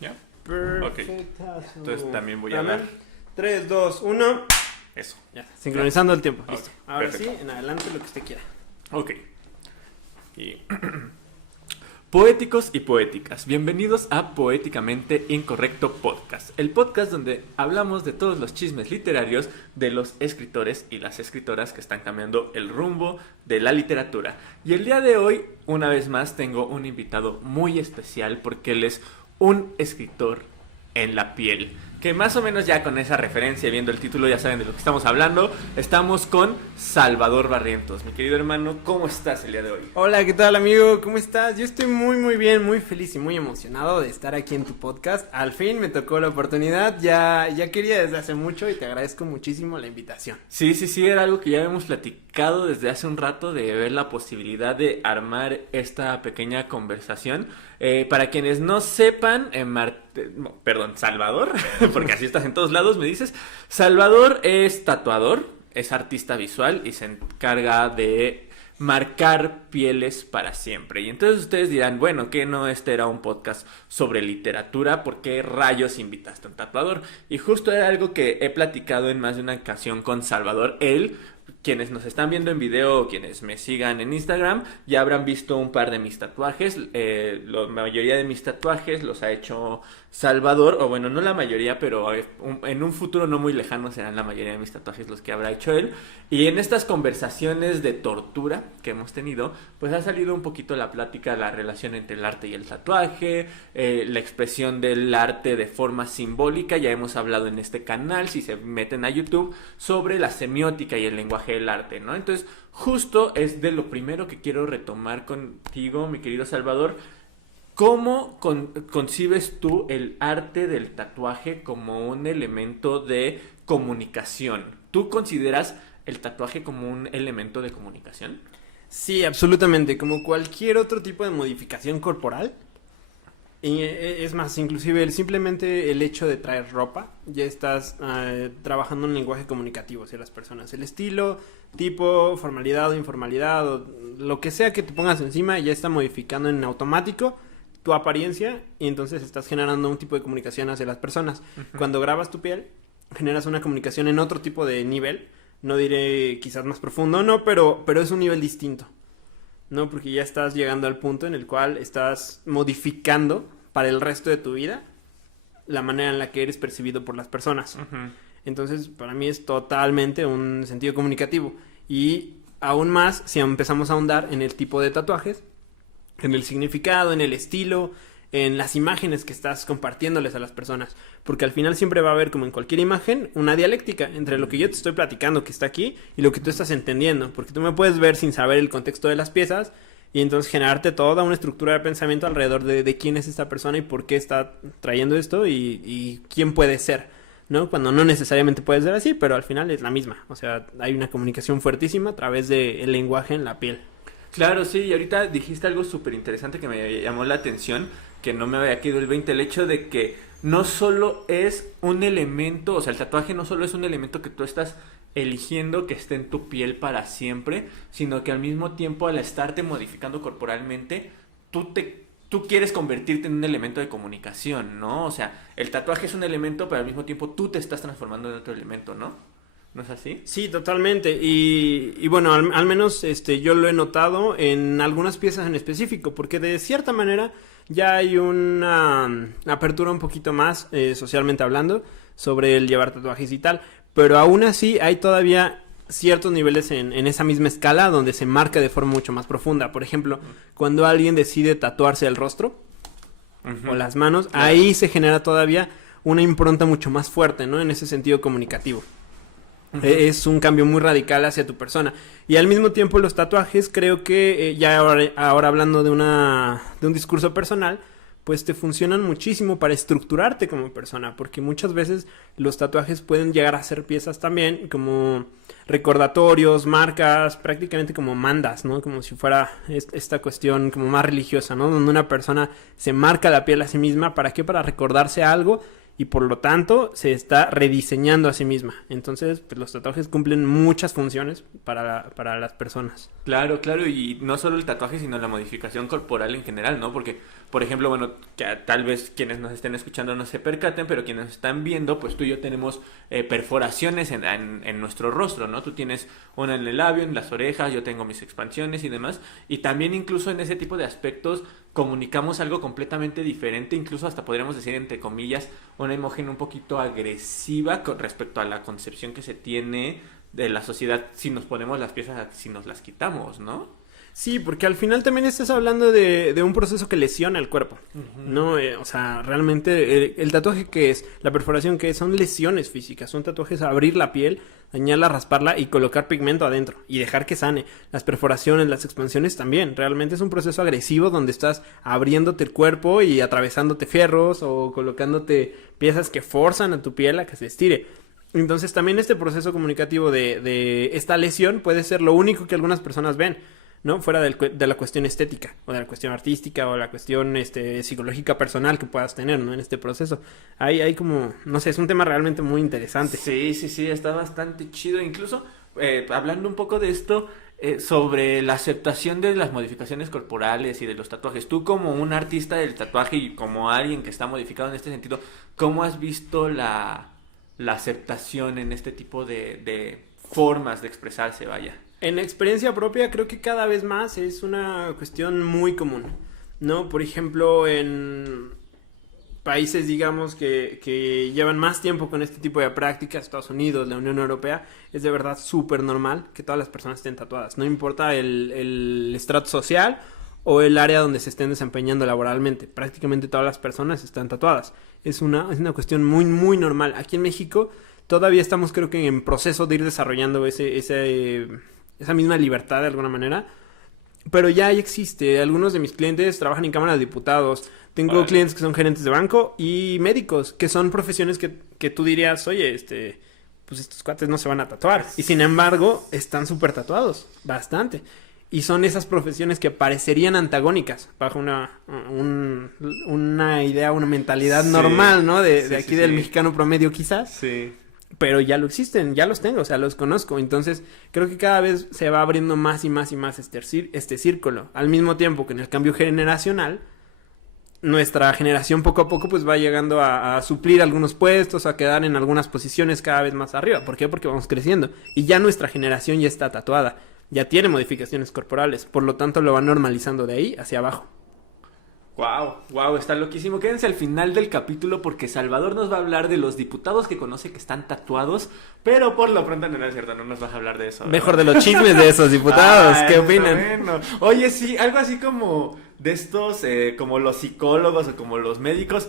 ¿Ya? Perfectazo. Entonces también voy a dar 3, 2, 1. eso. Ya, sincronizando el tiempo. Listo. Ok, Ahora perfecto. sí, en adelante lo que usted quiera. Ok. Y... Poéticos y poéticas, bienvenidos a Poéticamente Incorrecto Podcast, el podcast donde hablamos de todos los chismes literarios de los escritores y las escritoras que están cambiando el rumbo de la literatura. Y el día de hoy, una vez más, tengo un invitado muy especial porque él es un escritor en la piel. Que más o menos ya con esa referencia, viendo el título, ya saben de lo que estamos hablando. Estamos con Salvador Barrientos. Mi querido hermano, ¿cómo estás el día de hoy? Hola, ¿qué tal, amigo? ¿Cómo estás? Yo estoy muy bien, muy feliz y muy emocionado de estar aquí en tu podcast. Al fin me tocó la oportunidad, ya quería desde hace mucho y te agradezco muchísimo la invitación. Sí, era algo que ya habíamos platicado desde hace un rato de ver la posibilidad de armar esta pequeña conversación. Para quienes no sepan, Salvador, porque así estás en todos lados, me dices. Salvador es tatuador, es artista visual y se encarga de marcar pieles para siempre. Y entonces ustedes dirán, bueno, ¿qué no este era un podcast sobre literatura? ¿Por qué rayos invitaste a un tatuador? Y justo era algo que he platicado en más de una ocasión con Salvador. Él, quienes nos están viendo en video o quienes me sigan en Instagram, ya habrán visto un par de mis tatuajes. La mayoría de mis tatuajes los ha hecho Salvador, o bueno, no la mayoría, pero en un futuro no muy lejano serán la mayoría de mis tatuajes los que habrá hecho él. Y en estas conversaciones de tortura que hemos tenido, pues ha salido un poquito la plática, la relación entre el arte y el tatuaje, la expresión del arte de forma simbólica. Ya hemos hablado en este canal, si se meten a YouTube, sobre la semiótica y el lenguaje del arte, ¿no? Entonces, justo es de lo primero que quiero retomar contigo, mi querido Salvador. ¿Cómo concibes tú el arte del tatuaje como un elemento de comunicación? ¿Tú consideras el tatuaje como un elemento de comunicación? Sí, absolutamente, como cualquier otro tipo de modificación corporal. Y es más, inclusive simplemente el hecho de traer ropa, ya estás trabajando un lenguaje comunicativo hacia las personas. El estilo, tipo, formalidad o informalidad, o lo que sea que te pongas encima, ya está modificando en automático tu apariencia y entonces estás generando un tipo de comunicación hacia las personas. Uh-huh. Cuando grabas tu piel, generas una comunicación en otro tipo de nivel. No diré quizás más profundo, no, pero es un nivel distinto. No, porque ya estás llegando al punto en el cual estás modificando para el resto de tu vida la manera en la que eres percibido por las personas. Uh-huh. Entonces, para mí es totalmente un sentido comunicativo. Y aún más si empezamos a ahondar en el tipo de tatuajes, en el significado, en el estilo, en las imágenes que estás compartiéndoles a las personas. Porque al final siempre va a haber, como en cualquier imagen, una dialéctica entre lo que yo te estoy platicando que está aquí y lo que tú estás entendiendo. Porque tú me puedes ver sin saber el contexto de las piezas y entonces generarte toda una estructura de pensamiento alrededor de quién es esta persona y por qué está trayendo esto y quién puede ser, ¿no? Cuando no necesariamente puede ser así, pero al final es la misma. O sea, hay una comunicación fuertísima a través del lenguaje en la piel. Claro, sí, y ahorita dijiste algo súper interesante que me llamó la atención, que no me había quedado el 20, el hecho de que no solo es un elemento, o sea, el tatuaje no solo es un elemento que tú estás eligiendo que esté en tu piel para siempre, sino que al mismo tiempo, al estarte modificando corporalmente, tú quieres convertirte en un elemento de comunicación, ¿no? O sea, el tatuaje es un elemento, pero al mismo tiempo tú te estás transformando en otro elemento, ¿no? ¿No es así? Sí, totalmente. Y bueno, al menos yo lo he notado en algunas piezas en específico, porque de cierta manera ya hay una apertura un poquito más, socialmente hablando, sobre el llevar tatuajes y tal, pero aún así hay todavía ciertos niveles en esa misma escala donde se marca de forma mucho más profunda. Por ejemplo, cuando alguien decide tatuarse el rostro o las manos, claro, ahí se genera todavía una impronta mucho más fuerte, ¿no? En ese sentido comunicativo. Uh-huh. Es un cambio muy radical hacia tu persona. Y al mismo tiempo los tatuajes, creo que ya ahora hablando de un discurso personal, pues te funcionan muchísimo para estructurarte como persona, porque muchas veces los tatuajes pueden llegar a ser piezas también como recordatorios, marcas, prácticamente como mandas, ¿no? Como si fuera esta cuestión como más religiosa, ¿no? Donde una persona se marca la piel a sí misma, ¿para qué? Para recordarse algo y por lo tanto se está rediseñando a sí misma. Entonces, pues los tatuajes cumplen muchas funciones para las personas. Claro, claro, y no solo el tatuaje, sino la modificación corporal en general, ¿no? Porque, por ejemplo, bueno, que tal vez quienes nos estén escuchando no se percaten, pero quienes nos están viendo, pues tú y yo tenemos perforaciones en nuestro rostro, ¿no? Tú tienes una en el labio, en las orejas, yo tengo mis expansiones y demás, y también incluso en ese tipo de aspectos comunicamos algo completamente diferente, incluso hasta podríamos decir, entre comillas, una imagen un poquito agresiva con respecto a la concepción que se tiene de la sociedad si nos ponemos las piezas, si nos las quitamos, ¿no? Sí, porque al final también estás hablando de un proceso que lesiona el cuerpo, ¿no? O sea, realmente el tatuaje que es, la perforación que es, son lesiones físicas, son tatuajes a abrir la piel, dañarla, rasparla y colocar pigmento adentro y dejar que sane. Las perforaciones, las expansiones también, realmente es un proceso agresivo donde estás abriéndote el cuerpo y atravesándote fierros o colocándote piezas que forzan a tu piel a que se estire. Entonces también este proceso comunicativo de esta lesión puede ser lo único que algunas personas ven, ¿no? Fuera de la cuestión estética, o de la cuestión artística, o la cuestión psicológica personal que puedas tener, ¿no? En este proceso. Hay como, no sé, es un tema realmente muy interesante. Sí, está bastante chido. Incluso, hablando un poco de esto, sobre la aceptación de las modificaciones corporales y de los tatuajes. Tú como un artista del tatuaje y como alguien que está modificado en este sentido, ¿cómo has visto la aceptación en este tipo de formas de expresarse, vaya? En experiencia propia creo que cada vez más es una cuestión muy común, ¿no? Por ejemplo, en países, digamos, que llevan más tiempo con este tipo de prácticas, Estados Unidos, la Unión Europea, es de verdad súper normal que todas las personas estén tatuadas. No importa el estrato social o el área donde se estén desempeñando laboralmente. Prácticamente todas las personas están tatuadas. Es una cuestión muy, muy normal. Aquí en México todavía estamos, creo que, en proceso de ir desarrollando esa misma libertad de alguna manera, pero ya existe. Algunos de mis clientes trabajan en Cámara de Diputados. Tengo clientes que son gerentes de banco y médicos, que son profesiones que tú dirías, oye, pues estos cuates no se van a tatuar. Y sin embargo, están súper tatuados, bastante. Y son esas profesiones que parecerían antagónicas bajo una idea, una mentalidad normal, ¿no? De aquí del mexicano promedio quizás. Sí. Pero ya lo existen, ya los tengo, o sea, los conozco. Entonces, creo que cada vez se va abriendo más y más y más este círculo. Al mismo tiempo que en el cambio generacional, nuestra generación poco a poco pues va llegando a suplir algunos puestos, a quedar en algunas posiciones cada vez más arriba. ¿Por qué? Porque vamos creciendo. Y ya nuestra generación ya está tatuada, ya tiene modificaciones corporales. Por lo tanto, lo va normalizando de ahí hacia abajo. Wow, está loquísimo. Quédense al final del capítulo porque Salvador nos va a hablar de los diputados que conoce que están tatuados, pero por lo pronto no es cierto, no nos vas a hablar de eso, ¿verdad? Mejor de los chismes de esos diputados. ¿Qué opinan? Bueno. Oye, sí, algo así como de estos, como los psicólogos o como los médicos,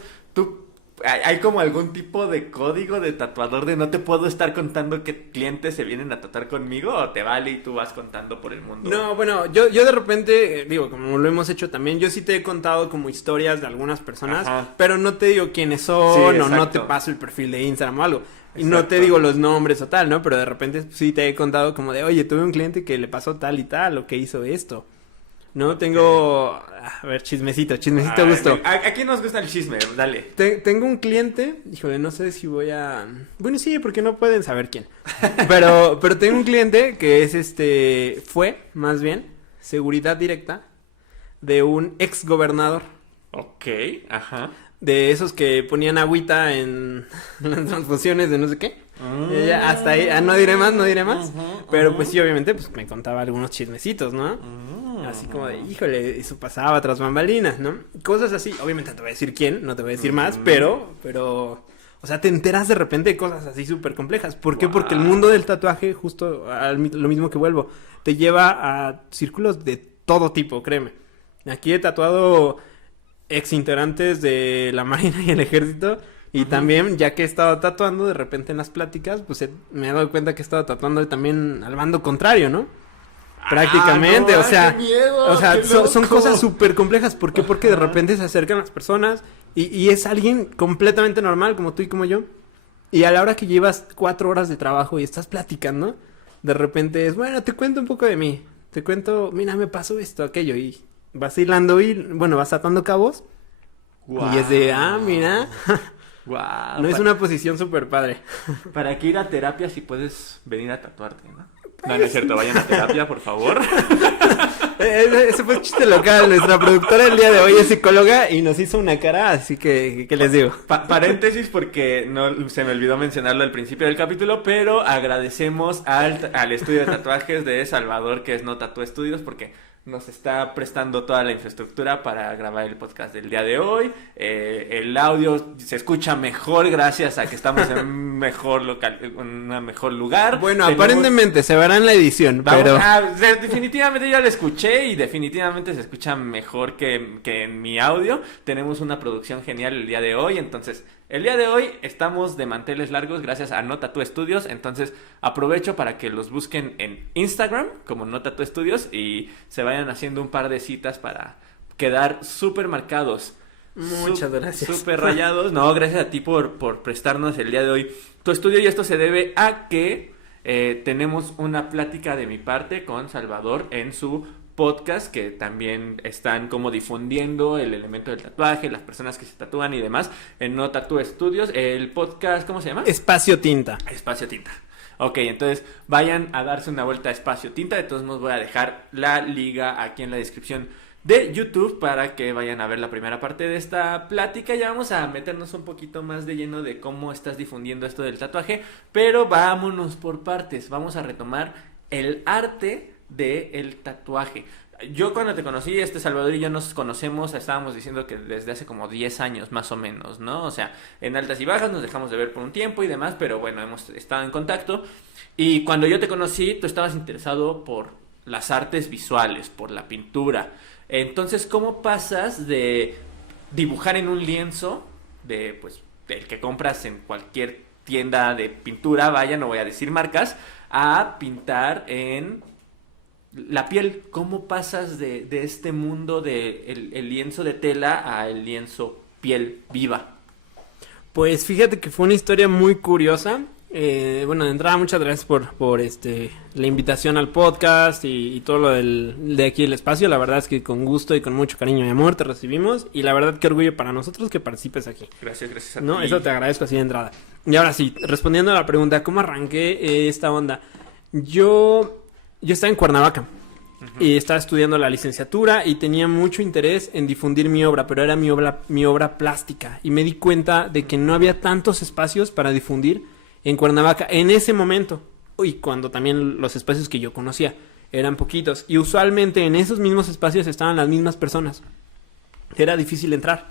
¿hay como algún tipo de código de tatuador de no te puedo estar contando qué clientes se vienen a tatuar conmigo o te vale y tú vas contando por el mundo? No, bueno, yo de repente, digo, como lo hemos hecho también, yo sí te he contado como historias de algunas personas, pero no te digo quiénes son, o no te paso el perfil de Instagram o algo. Y no te digo los nombres o tal, ¿no? Pero de repente sí te he contado como de, oye, tuve un cliente que le pasó tal y tal, o que hizo esto. No, tengo... A ver, chismecito gusto. Aquí nos gusta el chisme, dale. Tengo un cliente, híjole, no sé si voy a... Bueno, sí, porque no pueden saber quién. Pero tengo un cliente que es fue, más bien, seguridad directa de un ex gobernador. Ok, ajá. De esos que ponían agüita en las transfusiones de no sé qué. Hasta ahí, no diré más. Pero pues sí, obviamente, pues me contaba algunos chismecitos, ¿no? Así como de, híjole, eso pasaba tras bambalinas, ¿no? Cosas así, obviamente no te voy a decir quién, no te voy a decir más, pero, o sea, te enteras de repente de cosas así súper complejas. ¿Por qué? Porque el mundo del tatuaje, justo lo mismo que vuelvo, te lleva a círculos de todo tipo, créeme. Aquí he tatuado ex integrantes de la Marina y el Ejército. Y también, ya que he estado tatuando, de repente en las pláticas, pues me he dado cuenta que he estado tatuando también al bando contrario, ¿no? Prácticamente, no, o sea, qué miedo, son cosas súper complejas. ¿Por qué? Porque de repente se acercan las personas y es alguien completamente normal, como tú y como yo. Y a la hora que llevas 4 horas de trabajo y estás platicando, de repente es, bueno, te cuento un poco de mí. Te cuento, mira, me pasó esto, aquello. Y vas hilando, vas atando cabos. Y es de, mira... Wow, No es una posición súper padre. ¿Para qué ir a terapia si puedes venir a tatuarte, no? No, no es cierto, vayan a terapia, por favor. Ese fue un chiste local. Nuestra productora el día de hoy es psicóloga y nos hizo una cara, así que, ¿qué les digo? Paréntesis porque no se me olvidó mencionarlo al principio del capítulo, pero agradecemos al estudio de tatuajes de Salvador, que es No Tattoo Studios, porque nos está prestando toda la infraestructura para grabar el podcast del día de hoy. El audio se escucha mejor gracias a que estamos en un mejor lugar. Bueno, aparentemente se verá en la edición, pero... definitivamente ya lo escuché y definitivamente se escucha mejor que en mi audio. Tenemos una producción genial el día de hoy, entonces... El día de hoy estamos de manteles largos gracias a No Tattoo Studios, entonces aprovecho para que los busquen en Instagram como No Tattoo Studios y se vayan haciendo un par de citas para quedar súper marcados. Muchas gracias. Súper rayados. No, gracias a ti por prestarnos el día de hoy tu estudio, y esto se debe a que tenemos una plática de mi parte con Salvador en su podcast, que también están como difundiendo el elemento del tatuaje, las personas que se tatúan y demás, en No Tattoo Studios. El podcast, ¿cómo se llama? Espacio Tinta. Espacio Tinta. Ok, entonces vayan a darse una vuelta a Espacio Tinta. De todos modos voy a dejar la liga aquí en la descripción de YouTube para que vayan a ver la primera parte de esta plática. Ya vamos a meternos un poquito más de lleno de cómo estás difundiendo esto del tatuaje, pero vámonos por partes. Vamos a retomar el arte del tatuaje. Yo cuando te conocí, Salvador y yo nos conocemos, estábamos diciendo que desde hace como 10 años más o menos, ¿no? O sea, en altas y bajas nos dejamos de ver por un tiempo y demás, pero bueno, hemos estado en contacto. Y cuando yo te conocí, tú estabas interesado por las artes visuales, por la pintura. Entonces, ¿cómo pasas de dibujar en un lienzo, del que compras en cualquier tienda de pintura, vaya, no voy a decir marcas, a pintar en la piel? ¿Cómo pasas de este mundo de el lienzo de tela a el lienzo piel viva? Pues fíjate que fue una historia muy curiosa. Bueno, de entrada, muchas gracias por la invitación al podcast y todo lo de aquí el espacio. La verdad es que con gusto y con mucho cariño y amor te recibimos, y la verdad qué orgullo para nosotros que participes aquí. Gracias a ti. Eso te agradezco así de entrada. Y ahora sí, respondiendo a la pregunta, ¿cómo arranqué esta onda? Yo estaba en Cuernavaca. Y estaba estudiando la licenciatura y tenía mucho interés en difundir mi obra, pero era mi obra plástica, y me di cuenta de que no había tantos espacios para difundir en Cuernavaca en ese momento, y cuando también los espacios que yo conocía eran poquitos, y usualmente en esos mismos espacios estaban las mismas personas. Era difícil entrar.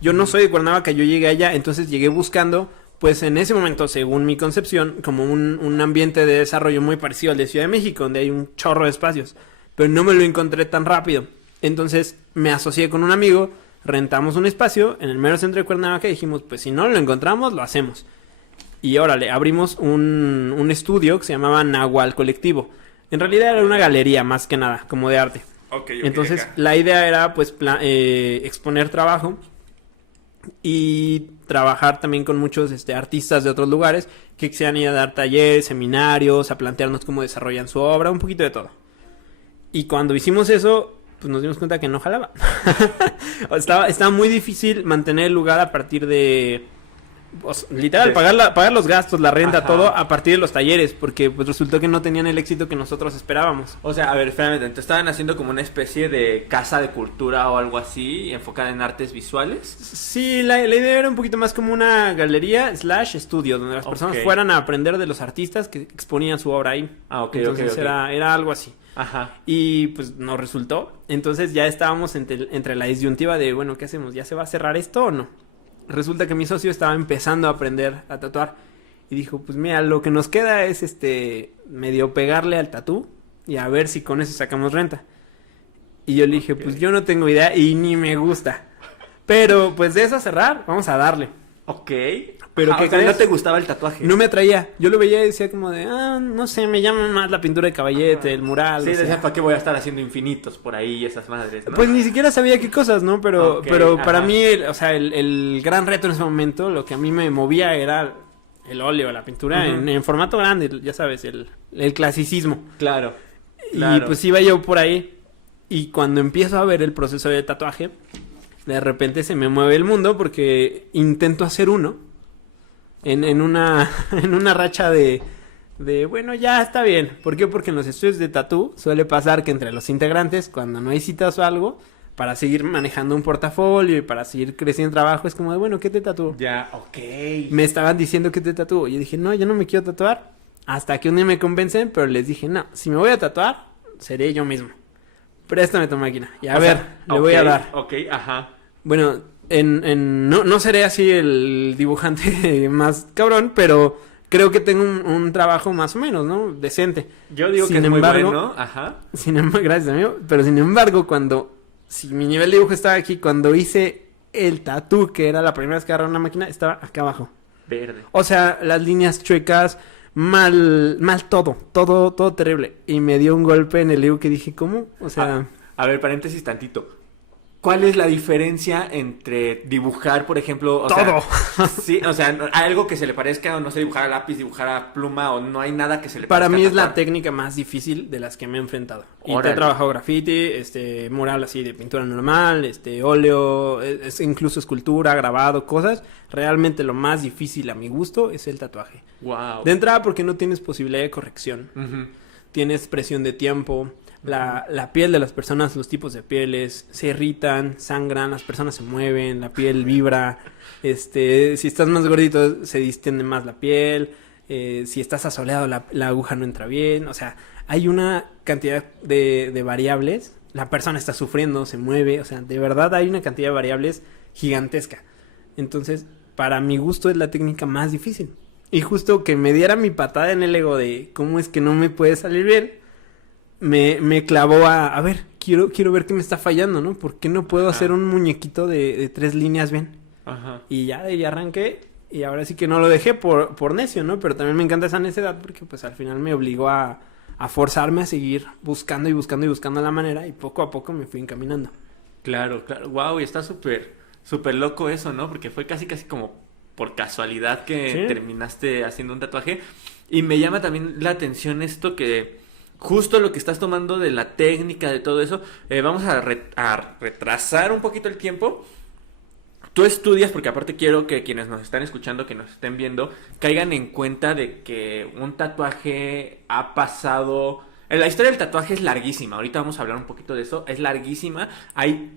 Yo no soy de Cuernavaca, yo llegué allá, entonces llegué buscando, pues en ese momento, según mi concepción, como un ambiente de desarrollo muy parecido al de Ciudad de México, donde hay un chorro de espacios, pero no me lo encontré tan rápido. Entonces me asocié con un amigo, rentamos un espacio en el mero centro de Cuernavaca y dijimos, pues si no lo encontramos, lo hacemos. Y órale, abrimos un estudio que se llamaba Nahual Colectivo. En realidad era una galería más que nada, como de arte. Okay, entonces acá. La idea era pues exponer trabajo y trabajar también con muchos artistas de otros lugares que se han ido a dar talleres, seminarios, a plantearnos cómo desarrollan su obra, un poquito de todo. Y cuando hicimos eso, pues nos dimos cuenta que no jalaba. Estaba muy difícil mantener el lugar a partir de... literal, pagar los gastos, la renta, todo a partir de los talleres, porque pues resultó que no tenían el éxito que nosotros esperábamos. O sea, a ver, espérame, ¿te estaban haciendo como una especie de casa de cultura o algo así, enfocada en artes visuales? Sí, la idea era un poquito más como una galería / estudio, donde las personas fueran a aprender de los artistas que exponían su obra ahí. Entonces era algo así. Ajá. Y pues nos resultó. Entonces ya estábamos entre la disyuntiva de, bueno, ¿qué hacemos? ¿Ya se va a cerrar esto o no? Resulta que mi socio estaba empezando a aprender a tatuar y dijo, pues mira, lo que nos queda es medio pegarle al tatú y a ver si con eso sacamos renta. Y yo le dije, pues yo no tengo idea y ni me gusta, pero pues de eso a cerrar, vamos a darle. Ok. Pero ¿qué crees? ¿No te gustaba el tatuaje? No me atraía. Yo lo veía y decía como de, no sé, me llama más la pintura de caballete, el mural. Sí, decía, ¿para qué voy a estar haciendo infinitos por ahí y esas madres, ¿no? Pues ni siquiera sabía qué cosas, ¿no? Pero para mí, el gran reto en ese momento, lo que a mí me movía era el óleo, la pintura en formato grande, ya sabes, el clasicismo. Claro. Y pues iba yo por ahí. Y cuando empiezo a ver el proceso de tatuaje, de repente se me mueve el mundo porque intento hacer uno en una en una racha de bueno, ya está bien. ¿Por qué? Porque en los estudios de tatú suele pasar que entre los integrantes, cuando no hay citas o algo, para seguir manejando un portafolio y para seguir creciendo en trabajo, es como de, bueno, ¿qué te tatúo? Ya, ok. Me estaban diciendo que te tatúo. Y yo dije, no, yo no me quiero tatuar. Hasta que un día me convencen, pero les dije, no, si me voy a tatuar, seré yo mismo. Préstame tu máquina. Y a ver, le voy a dar. Ok, ajá. Bueno, no seré así el dibujante más cabrón, pero creo que tengo un trabajo más o menos, ¿no? Decente. Yo digo que es muy bueno, ajá. Gracias, amigo. Pero sin embargo, si mi nivel de dibujo estaba aquí, cuando hice el tatú, que era la primera vez que agarré una máquina, estaba acá abajo. Verde. O sea, las líneas chuecas, mal todo terrible. Y me dio un golpe en el ego que dije, ¿cómo? O sea... A ver, paréntesis tantito. ¿Cuál es la diferencia entre dibujar, por ejemplo... Todo. Sí, o sea, algo que se le parezca, o no sé, dibujar a lápiz, dibujar a pluma, o no hay nada que se le parezca. Para mí es tatuar? la técnica más difícil de las que me he enfrentado. Y Órale. he trabajado graffiti, mural así de pintura normal, óleo, incluso escultura, grabado, cosas. Realmente lo más difícil a mi gusto es el tatuaje. Wow. De entrada porque no tienes posibilidad de corrección. Uh-huh. Tienes presión de tiempo. La piel de las personas, los tipos de pieles se irritan, sangran, las personas se mueven, la piel vibra, si estás más gordito se distiende más la piel, si estás asoleado la aguja no entra bien, o sea, hay una cantidad de variables, la persona está sufriendo, se mueve, o sea, de verdad hay una cantidad de variables gigantesca. Entonces, para mi gusto es la técnica más difícil. Y justo que me diera mi patada en el ego de cómo es que no me puede salir bien, me clavó a ver, quiero ver qué me está fallando, ¿no? ¿Por qué no puedo hacer un muñequito de 3 líneas bien? Ajá. Y ya de ahí arranqué y ahora sí que no lo dejé por necio, ¿no? Pero también me encanta esa necedad porque pues al final me obligó a forzarme a seguir buscando la manera y poco a poco me fui encaminando. Claro. Wow, y está súper loco eso, ¿no? Porque fue casi como por casualidad que ¿Sí? terminaste haciendo un tatuaje. Y me llama también la atención esto que... Justo lo que estás tomando de la técnica, de todo eso, vamos a retrasar un poquito el tiempo. Tú estudias, porque aparte quiero que quienes nos están escuchando, que nos estén viendo, caigan en cuenta de que un tatuaje ha pasado... La historia del tatuaje es larguísima, ahorita vamos a hablar un poquito de eso, es larguísima. Hay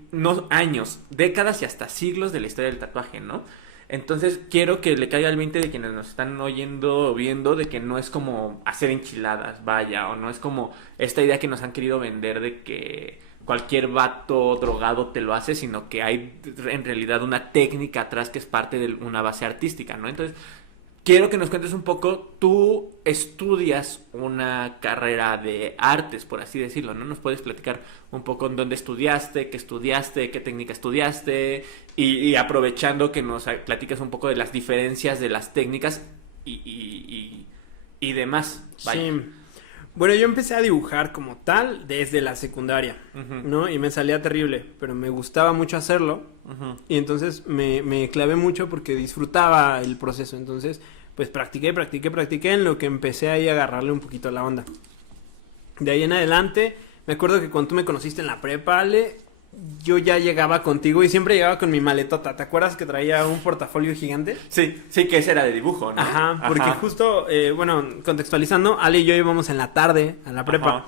años, décadas y hasta siglos de la historia del tatuaje, ¿no? Entonces quiero que le caiga el 20 de quienes nos están oyendo o viendo de que no es como hacer enchiladas, vaya, o no es como esta idea que nos han querido vender de que cualquier vato drogado te lo hace, sino que hay en realidad una técnica atrás que es parte de una base artística, ¿no? Entonces quiero que nos cuentes un poco, tú estudias una carrera de artes, por así decirlo, ¿no? ¿Nos puedes platicar un poco en dónde estudiaste, qué técnica estudiaste? Y aprovechando que nos platicas un poco de las diferencias de las técnicas y demás. Vaya. Sí. Bueno, yo empecé a dibujar como tal desde la secundaria, Uh-huh. ¿no? Y me salía terrible, pero me gustaba mucho hacerlo. Uh-huh. Y entonces me clavé mucho porque disfrutaba el proceso. Entonces, pues practiqué en lo que empecé ahí a agarrarle un poquito la onda. De ahí en adelante, me acuerdo que cuando tú me conociste en la prepa, Ale, yo ya llegaba contigo y siempre llegaba con mi maletota. ¿Te acuerdas que traía un portafolio gigante? Sí, que ese era de dibujo, ¿no? Ajá, porque justo, bueno, contextualizando, Ale y yo íbamos en la tarde a la prepa. Ajá.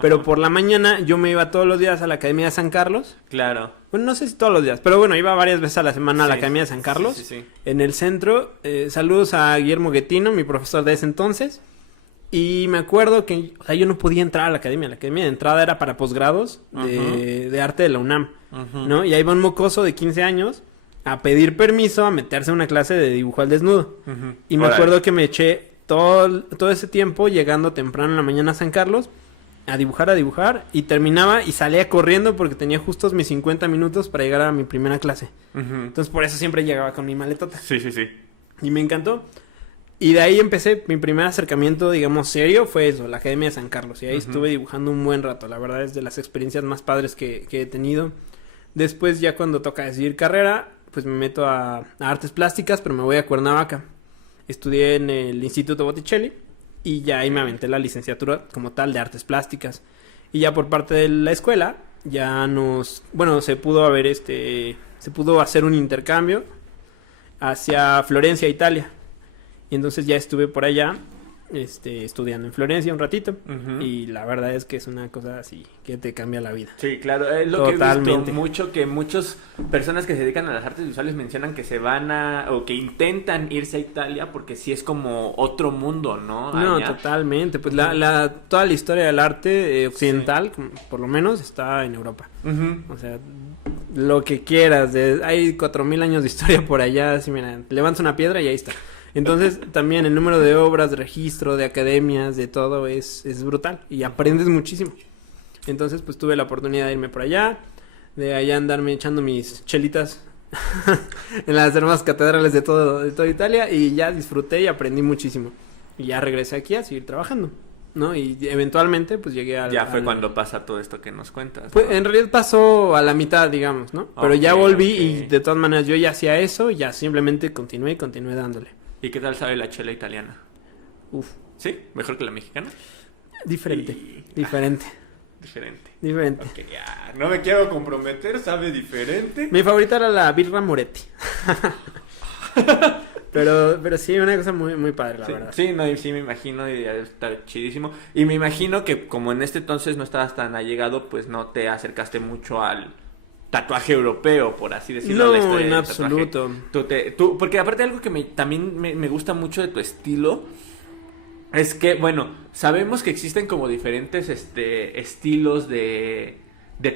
Pero por la mañana yo me iba todos los días a la Academia de San Carlos. Claro. Bueno, no sé si todos los días, pero bueno, iba varias veces a la semana a la Sí, Academia de San Carlos. sí. En el centro. Saludos a Guillermo Guetino, mi profesor de ese entonces. Y me acuerdo que, o sea, yo no podía entrar a la academia. La academia de entrada era para posgrados de arte de la UNAM, Uh-huh. ¿no? Y ahí va un mocoso de 15 años a pedir permiso a meterse a una clase de dibujo al desnudo. Uh-huh. Y me Órale. acuerdo que me eché todo ese tiempo llegando temprano en la mañana a San Carlos a dibujar y terminaba y salía corriendo porque tenía justos mis 50 minutos para llegar a mi primera clase. Uh-huh. Entonces por eso siempre llegaba con mi maletota. Sí. Y me encantó. Y de ahí empecé, mi primer acercamiento, digamos, serio, fue eso, la Academia de San Carlos. Y ahí estuve dibujando un buen rato. La verdad es de las experiencias más padres que he tenido. Después, ya cuando toca decidir carrera, pues me meto a artes plásticas, pero me voy a Cuernavaca. Estudié en el Instituto Botticelli y ya ahí me aventé la licenciatura como tal de artes plásticas. Y ya por parte de la escuela, ya se pudo haber se pudo hacer un intercambio hacia Florencia, Italia. Y entonces ya estuve por allá, estudiando en Florencia un ratito. Ujú. Y la verdad es que es una cosa así que te cambia la vida. Sí, claro, es lo que he Totalmente. visto mucho, que muchas personas que se dedican a las artes visuales mencionan que se van o que intentan irse a Italia porque sí es como otro mundo, ¿no? No, Allá. totalmente. Pues toda la historia del arte occidental, por lo menos, está en Europa. Ujú. O sea, lo que quieras. Hay 4000 años de historia por allá. Así, mira, levantas una piedra y ahí está. Entonces, también el número de obras, de registro, de academias, de todo es brutal. Y aprendes muchísimo. Entonces, pues tuve la oportunidad de irme por allá. De allá andarme echando mis chelitas en las demás catedrales de toda Italia. Y ya disfruté y aprendí muchísimo. Y ya regresé aquí a seguir trabajando, ¿no? Y eventualmente, pues llegué Ya fue cuando pasa todo esto que nos cuentas, ¿no? Pues en realidad pasó a la mitad, digamos, ¿no? Pero ya Ok, volví ok. y de todas maneras yo ya hacía eso y ya simplemente continué dándole. ¿Y qué tal sabe la chela italiana? Uf, ¿Sí? ¿Mejor que la mexicana? diferente, Y- diferente, Diferente. diferente. Ok, ya, no me quiero comprometer, ¿sabe diferente? Mi favorita era la birra Moretti. pero sí, una cosa muy, muy padre, la Sí, verdad. sí, no, y sí me imagino y debe estar chidísimo. Y me imagino que como en este entonces no estabas tan allegado, pues no te acercaste mucho al tatuaje europeo, por así decirlo. No, la historia en del tatuaje. absoluto. Porque aparte algo que también me gusta mucho de tu estilo es que, bueno, sabemos que existen como diferentes estilos de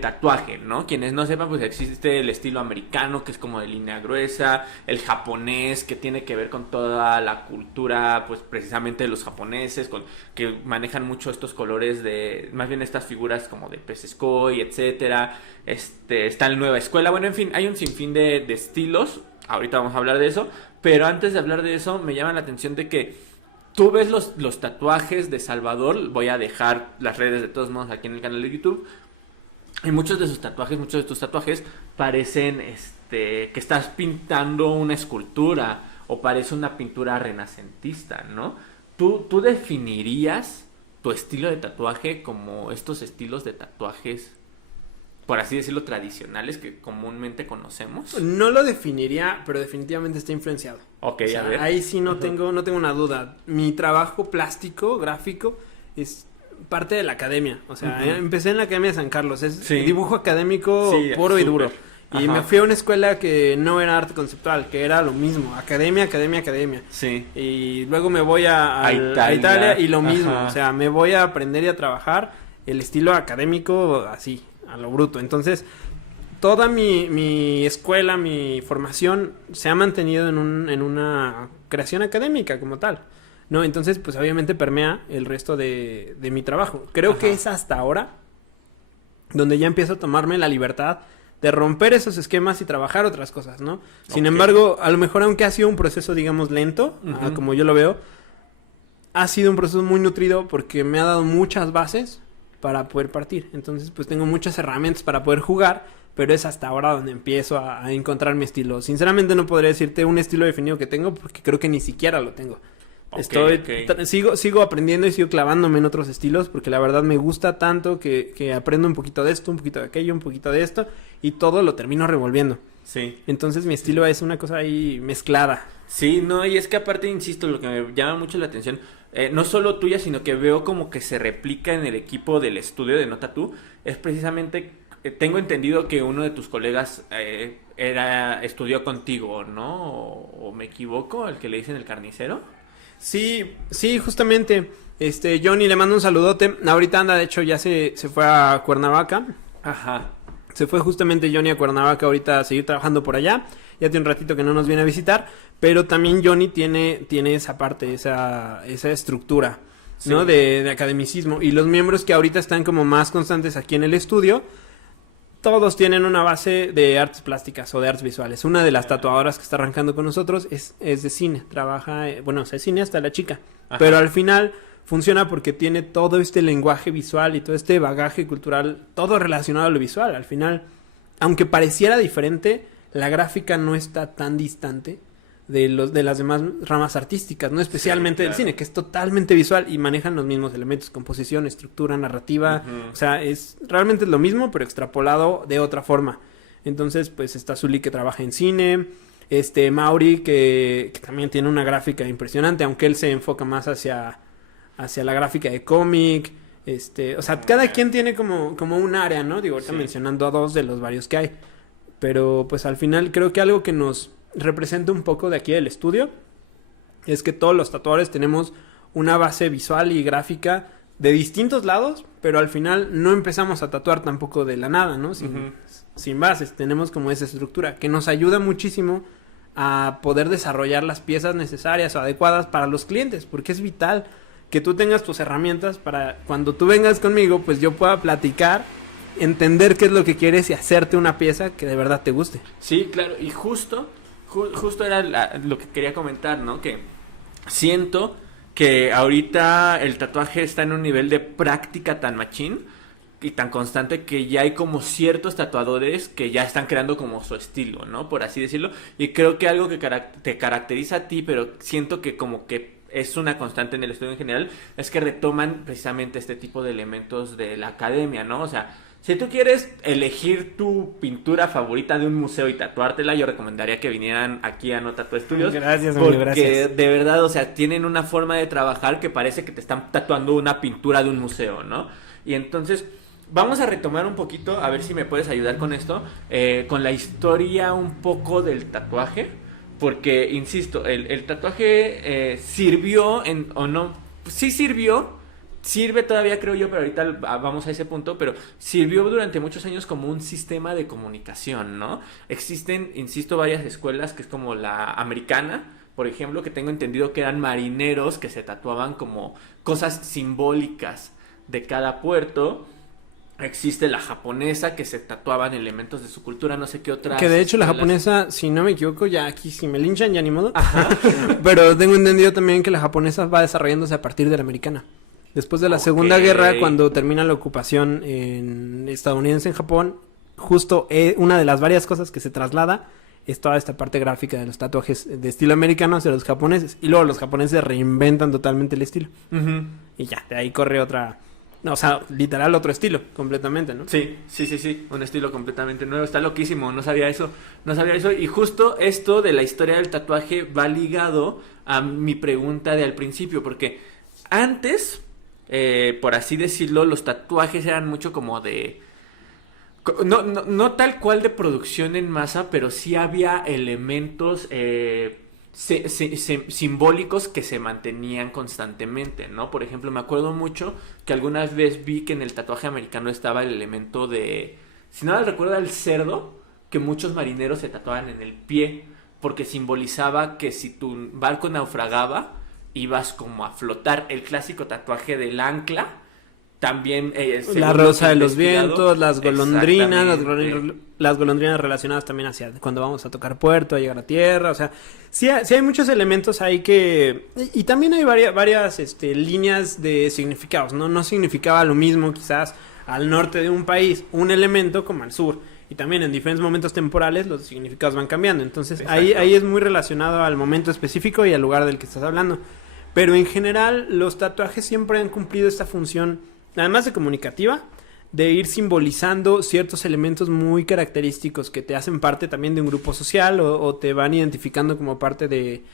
tatuaje, ¿no? Quienes no sepan, pues existe el estilo americano, que es como de línea gruesa, el japonés, que tiene que ver con toda la cultura, pues precisamente de los japoneses, que manejan mucho estos colores más bien estas figuras como de peces koi, etcétera. Está la nueva escuela, bueno, en fin, hay un sinfín de estilos, ahorita vamos a hablar de eso, pero antes de hablar de eso, me llama la atención de que tú ves los tatuajes de Salvador, voy a dejar las redes de todos modos aquí en el canal de YouTube. Y muchos de tus tatuajes parecen que estás pintando una escultura o parece una pintura renacentista, ¿no? ¿Tú definirías tu estilo de tatuaje como estos estilos de tatuajes, por así decirlo, tradicionales que comúnmente conocemos? No lo definiría, pero definitivamente está influenciado. Ok, O sea, a ver. ahí sí no tengo una duda. Mi trabajo plástico, gráfico, es parte de la academia. O sea, Ujú. Empecé en la Academia de San Carlos. Es Sí. dibujo académico Sí, puro y súper. duro. Y Ajá. me fui a una escuela que no era arte conceptual, que era lo mismo. Academia, academia, academia. Sí. Y luego me voy a Italia. Italia y lo mismo. Ajá. O sea, me voy a aprender y a trabajar el estilo académico así, a lo bruto. Entonces, toda mi escuela, mi formación se ha mantenido en una creación académica como tal, ¿no? Entonces, pues obviamente permea el resto de mi trabajo. Creo Ajá. que es hasta ahora donde ya empiezo a tomarme la libertad de romper esos esquemas y trabajar otras cosas, ¿no? Sin Ok. embargo, a lo mejor aunque ha sido un proceso, digamos, lento, Ujú. como yo lo veo, ha sido un proceso muy nutrido porque me ha dado muchas bases para poder partir. Entonces, pues tengo muchas herramientas para poder jugar, pero es hasta ahora donde empiezo a encontrar mi estilo. Sinceramente no podría decirte un estilo definido que tengo porque creo que ni siquiera lo tengo. Ok, ok. Sigo aprendiendo y sigo clavándome en otros estilos porque la verdad me gusta tanto que aprendo un poquito de esto, un poquito de aquello, un poquito de esto y todo lo termino revolviendo. Sí. Entonces mi estilo es una cosa ahí mezclada. Sí, no, y es que aparte, insisto, lo que me llama mucho la atención, no solo tuya, sino que veo como que se replica en el equipo del estudio de Nota Tú, es precisamente, tengo entendido que uno de tus colegas estudió contigo, ¿no? ¿O me equivoco? ¿El que le dicen el carnicero? Sí, justamente. Johnny, le mando un saludote. Ahorita anda, de hecho, ya se fue a Cuernavaca. Ajá. Se fue justamente Johnny a Cuernavaca ahorita a seguir trabajando por allá. Ya tiene un ratito que no nos viene a visitar. Pero también Johnny tiene esa parte, esa estructura, ¿no? Sí. De academicismo. Y los miembros que ahorita están como más constantes aquí en el estudio, todos tienen una base de artes plásticas o de artes visuales. Una de las tatuadoras que está arrancando con nosotros es de cine. Trabaja, es cineasta la chica. Ajá. Pero al final funciona porque tiene todo este lenguaje visual y todo este bagaje cultural, todo relacionado a lo visual. Al final, aunque pareciera diferente, la gráfica no está tan distante de las demás ramas artísticas, no especialmente Sí, del claro. cine, que es totalmente visual y manejan los mismos elementos, composición, estructura, narrativa, Ujú. o sea, realmente es lo mismo, pero extrapolado de otra forma. Entonces, pues está Zully que trabaja en cine, Mauri que también tiene una gráfica impresionante, aunque él se enfoca más hacia la gráfica de cómic. O sea, cada quien tiene como un área, ¿no? Digo, ahorita mencionando a 2 de los varios que hay. Pero pues al final creo que algo que nos representa un poco de aquí del estudio es que todos los tatuadores tenemos una base visual y gráfica de distintos lados, pero al final no empezamos a tatuar tampoco de la nada, ¿no? Sin bases, tenemos como esa estructura que nos ayuda muchísimo a poder desarrollar las piezas necesarias o adecuadas para los clientes, porque es vital que tú tengas tus herramientas para cuando tú vengas conmigo, pues yo pueda platicar, entender qué es lo que quieres y hacerte una pieza que de verdad te guste. Sí, claro, y justo era lo que quería comentar, ¿no? Que siento que ahorita el tatuaje está en un nivel de práctica tan machín y tan constante que ya hay como ciertos tatuadores que ya están creando como su estilo, ¿no? Por así decirlo. Y creo que algo que te caracteriza a ti, pero siento que como que es una constante en el estudio en general, es que retoman precisamente este tipo de elementos de la academia, ¿no? O sea, si tú quieres elegir tu pintura favorita de un museo y tatuártela, yo recomendaría que vinieran aquí a No Tattoo Studios. Gracias, porque amigo, gracias. De verdad, o sea, tienen una forma de trabajar que parece que te están tatuando una pintura de un museo, ¿no? Y entonces, vamos a retomar un poquito, a ver si me puedes ayudar con esto, con la historia un poco del tatuaje. Porque, insisto, el tatuaje sirvió o no, sí sirve todavía creo yo, pero ahorita vamos a ese punto, pero sirvió durante muchos años como un sistema de comunicación, ¿no? Existen, insisto, varias escuelas que es como la americana, por ejemplo, que tengo entendido que eran marineros que se tatuaban como cosas simbólicas de cada puerto. Existe la japonesa que se tatuaban elementos de su cultura, no sé qué otra. Que de hecho la japonesa, si no me equivoco, ya aquí si me linchan ya ni modo. Ajá. Pero tengo entendido también que la japonesa va desarrollándose a partir de la americana. Después de la Segunda Guerra, cuando termina la ocupación estadounidense en Japón, justo una de las varias cosas que se traslada es toda esta parte gráfica de los tatuajes de estilo americano hacia los japoneses. Y luego los japoneses reinventan totalmente el estilo. Y ya, de ahí corre otra... No, o sea, literal otro estilo, completamente, ¿no? Sí, un estilo completamente nuevo, está loquísimo, no sabía eso, y justo esto de la historia del tatuaje va ligado a mi pregunta de al principio, porque antes, por así decirlo, los tatuajes eran mucho como de... No tal cual de producción en masa, pero sí había elementos... simbólicos que se mantenían constantemente, ¿no? Por ejemplo, me acuerdo mucho que alguna vez vi que en el tatuaje americano estaba el elemento de, si no mal recuerdo, el cerdo, que muchos marineros se tatuaban en el pie, porque simbolizaba que si tu barco naufragaba, ibas como a flotar. El clásico tatuaje del ancla, también... la rosa de los vientos, las golondrinas, las golondrinas relacionadas también hacia cuando vamos a tocar puerto, a llegar a tierra, o sea, sí hay muchos elementos ahí que... Y también hay varias líneas de significados, ¿no? No significaba lo mismo quizás al norte de un país un elemento como al sur. Y también en diferentes momentos temporales los significados van cambiando. Entonces ahí es muy relacionado al momento específico y al lugar del que estás hablando. Pero en general los tatuajes siempre han cumplido esta función... además de comunicativa, de ir simbolizando ciertos elementos muy característicos que te hacen parte también de un grupo social o te van identificando como parte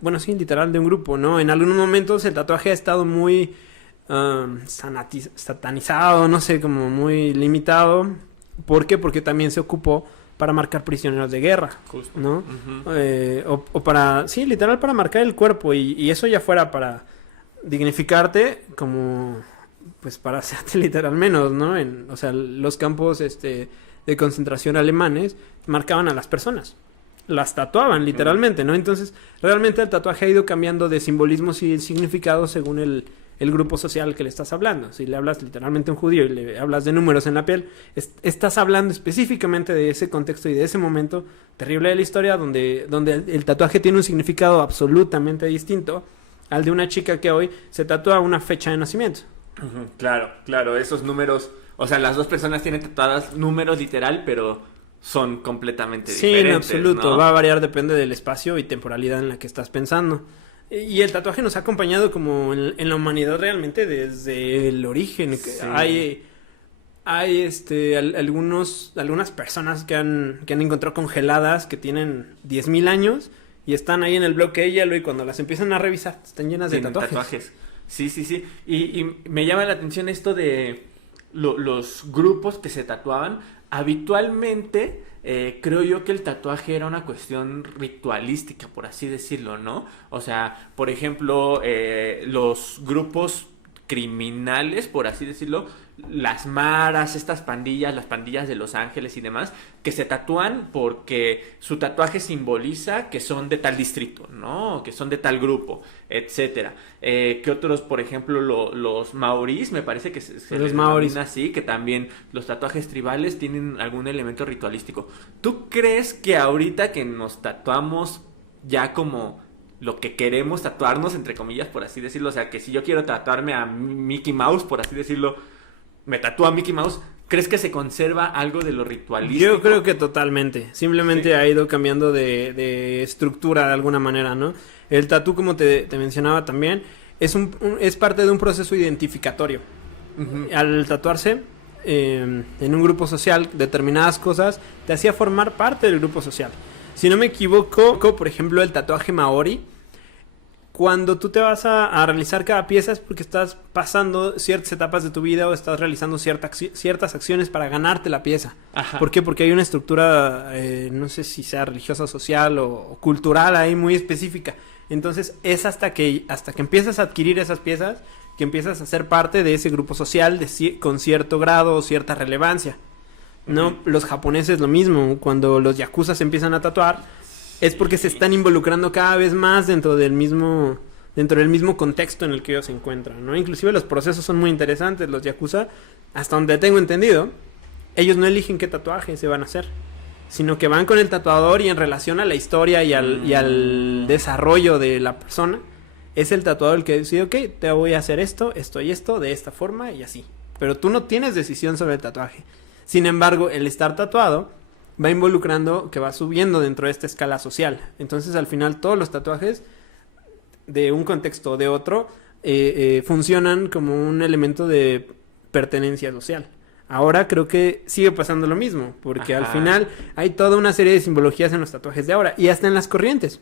bueno, sí, literal, de un grupo, ¿no? En algunos momentos el tatuaje ha estado muy satanizado, no sé, como muy limitado. ¿Por qué? Porque también se ocupó para marcar prisioneros de guerra, justo, ¿no? O para, sí, literal, para marcar el cuerpo y eso ya fuera para... dignificarte como pues para hacerte literal menos, ¿no? O sea, los campos de concentración alemanes marcaban a las personas, las tatuaban literalmente, ¿no? Entonces, realmente el tatuaje ha ido cambiando de simbolismos y significados según el grupo social que le estás hablando. Si le hablas literalmente a un judío y le hablas de números en la piel, estás hablando específicamente de ese contexto y de ese momento terrible de la historia donde el tatuaje tiene un significado absolutamente distinto al de una chica que hoy se tatúa una fecha de nacimiento. Claro, esos números, o sea, las dos personas tienen tatuadas números literal, pero son completamente diferentes. Sí, en absoluto, ¿no? Va a variar, depende del espacio y temporalidad en la que estás pensando. Y el tatuaje nos ha acompañado como en la humanidad realmente desde el origen. Sí. Hay algunas personas que han encontrado congeladas que tienen 10,000 años y están ahí en el bloque de hielo y cuando las empiezan a revisar están llenas de tatuajes. Sí, sí, sí. Y me llama la atención esto de los grupos que se tatuaban. Habitualmente creo yo que el tatuaje era una cuestión ritualística, por así decirlo, ¿no? O sea, por ejemplo, los grupos criminales, por así decirlo, las maras, estas pandillas, las pandillas de Los Ángeles y demás, que se tatúan porque su tatuaje simboliza que son de tal distrito, ¿no? Que son de tal grupo, etcétera. Que otros, por ejemplo, los maorís, me parece que se Los les maorís. denomina así, que también los tatuajes tribales tienen algún elemento ritualístico. ¿Tú crees que ahorita que nos tatuamos ya como lo que queremos tatuarnos, entre comillas, por así decirlo, o sea, que si yo quiero tatuarme a Mickey Mouse, por así decirlo, me tatúo a Mickey Mouse, ¿crees que se conserva algo de lo ritualístico? Yo creo que totalmente. Simplemente Sí. ha ido cambiando de estructura de alguna manera, ¿no? El tatú, como te mencionaba también, es parte de un proceso identificatorio. Ujú. Al tatuarse en un grupo social, determinadas cosas te hacía formar parte del grupo social. Si no me equivoco, por ejemplo, el tatuaje maori, cuando tú te vas a realizar cada pieza es porque estás pasando ciertas etapas de tu vida o estás realizando ciertas acciones para ganarte la pieza. Ajá. ¿Por qué? Porque hay una estructura, no sé si sea religiosa, social o cultural ahí muy específica. Entonces es hasta que empiezas a adquirir esas piezas que empiezas a ser parte de ese grupo social con cierto grado o cierta relevancia. ¿No? Ujú. Los japoneses lo mismo, cuando los yakuza se empiezan a tatuar, es porque se están involucrando cada vez más dentro del mismo contexto en el que ellos se encuentran, ¿no? Inclusive los procesos son muy interesantes, los yakuza, hasta donde tengo entendido, ellos no eligen qué tatuaje se van a hacer, sino que van con el tatuador y en relación a la historia y al desarrollo de la persona, es el tatuador el que decide, ok, te voy a hacer esto y esto, de esta forma y así. Pero tú no tienes decisión sobre el tatuaje. Sin embargo, el estar tatuado va involucrando que va subiendo dentro de esta escala social. Entonces, al final, todos los tatuajes de un contexto o de otro funcionan como un elemento de pertenencia social. Ahora creo que sigue pasando lo mismo, porque al Ajá. final hay toda una serie de simbologías en los tatuajes de ahora y hasta en las corrientes.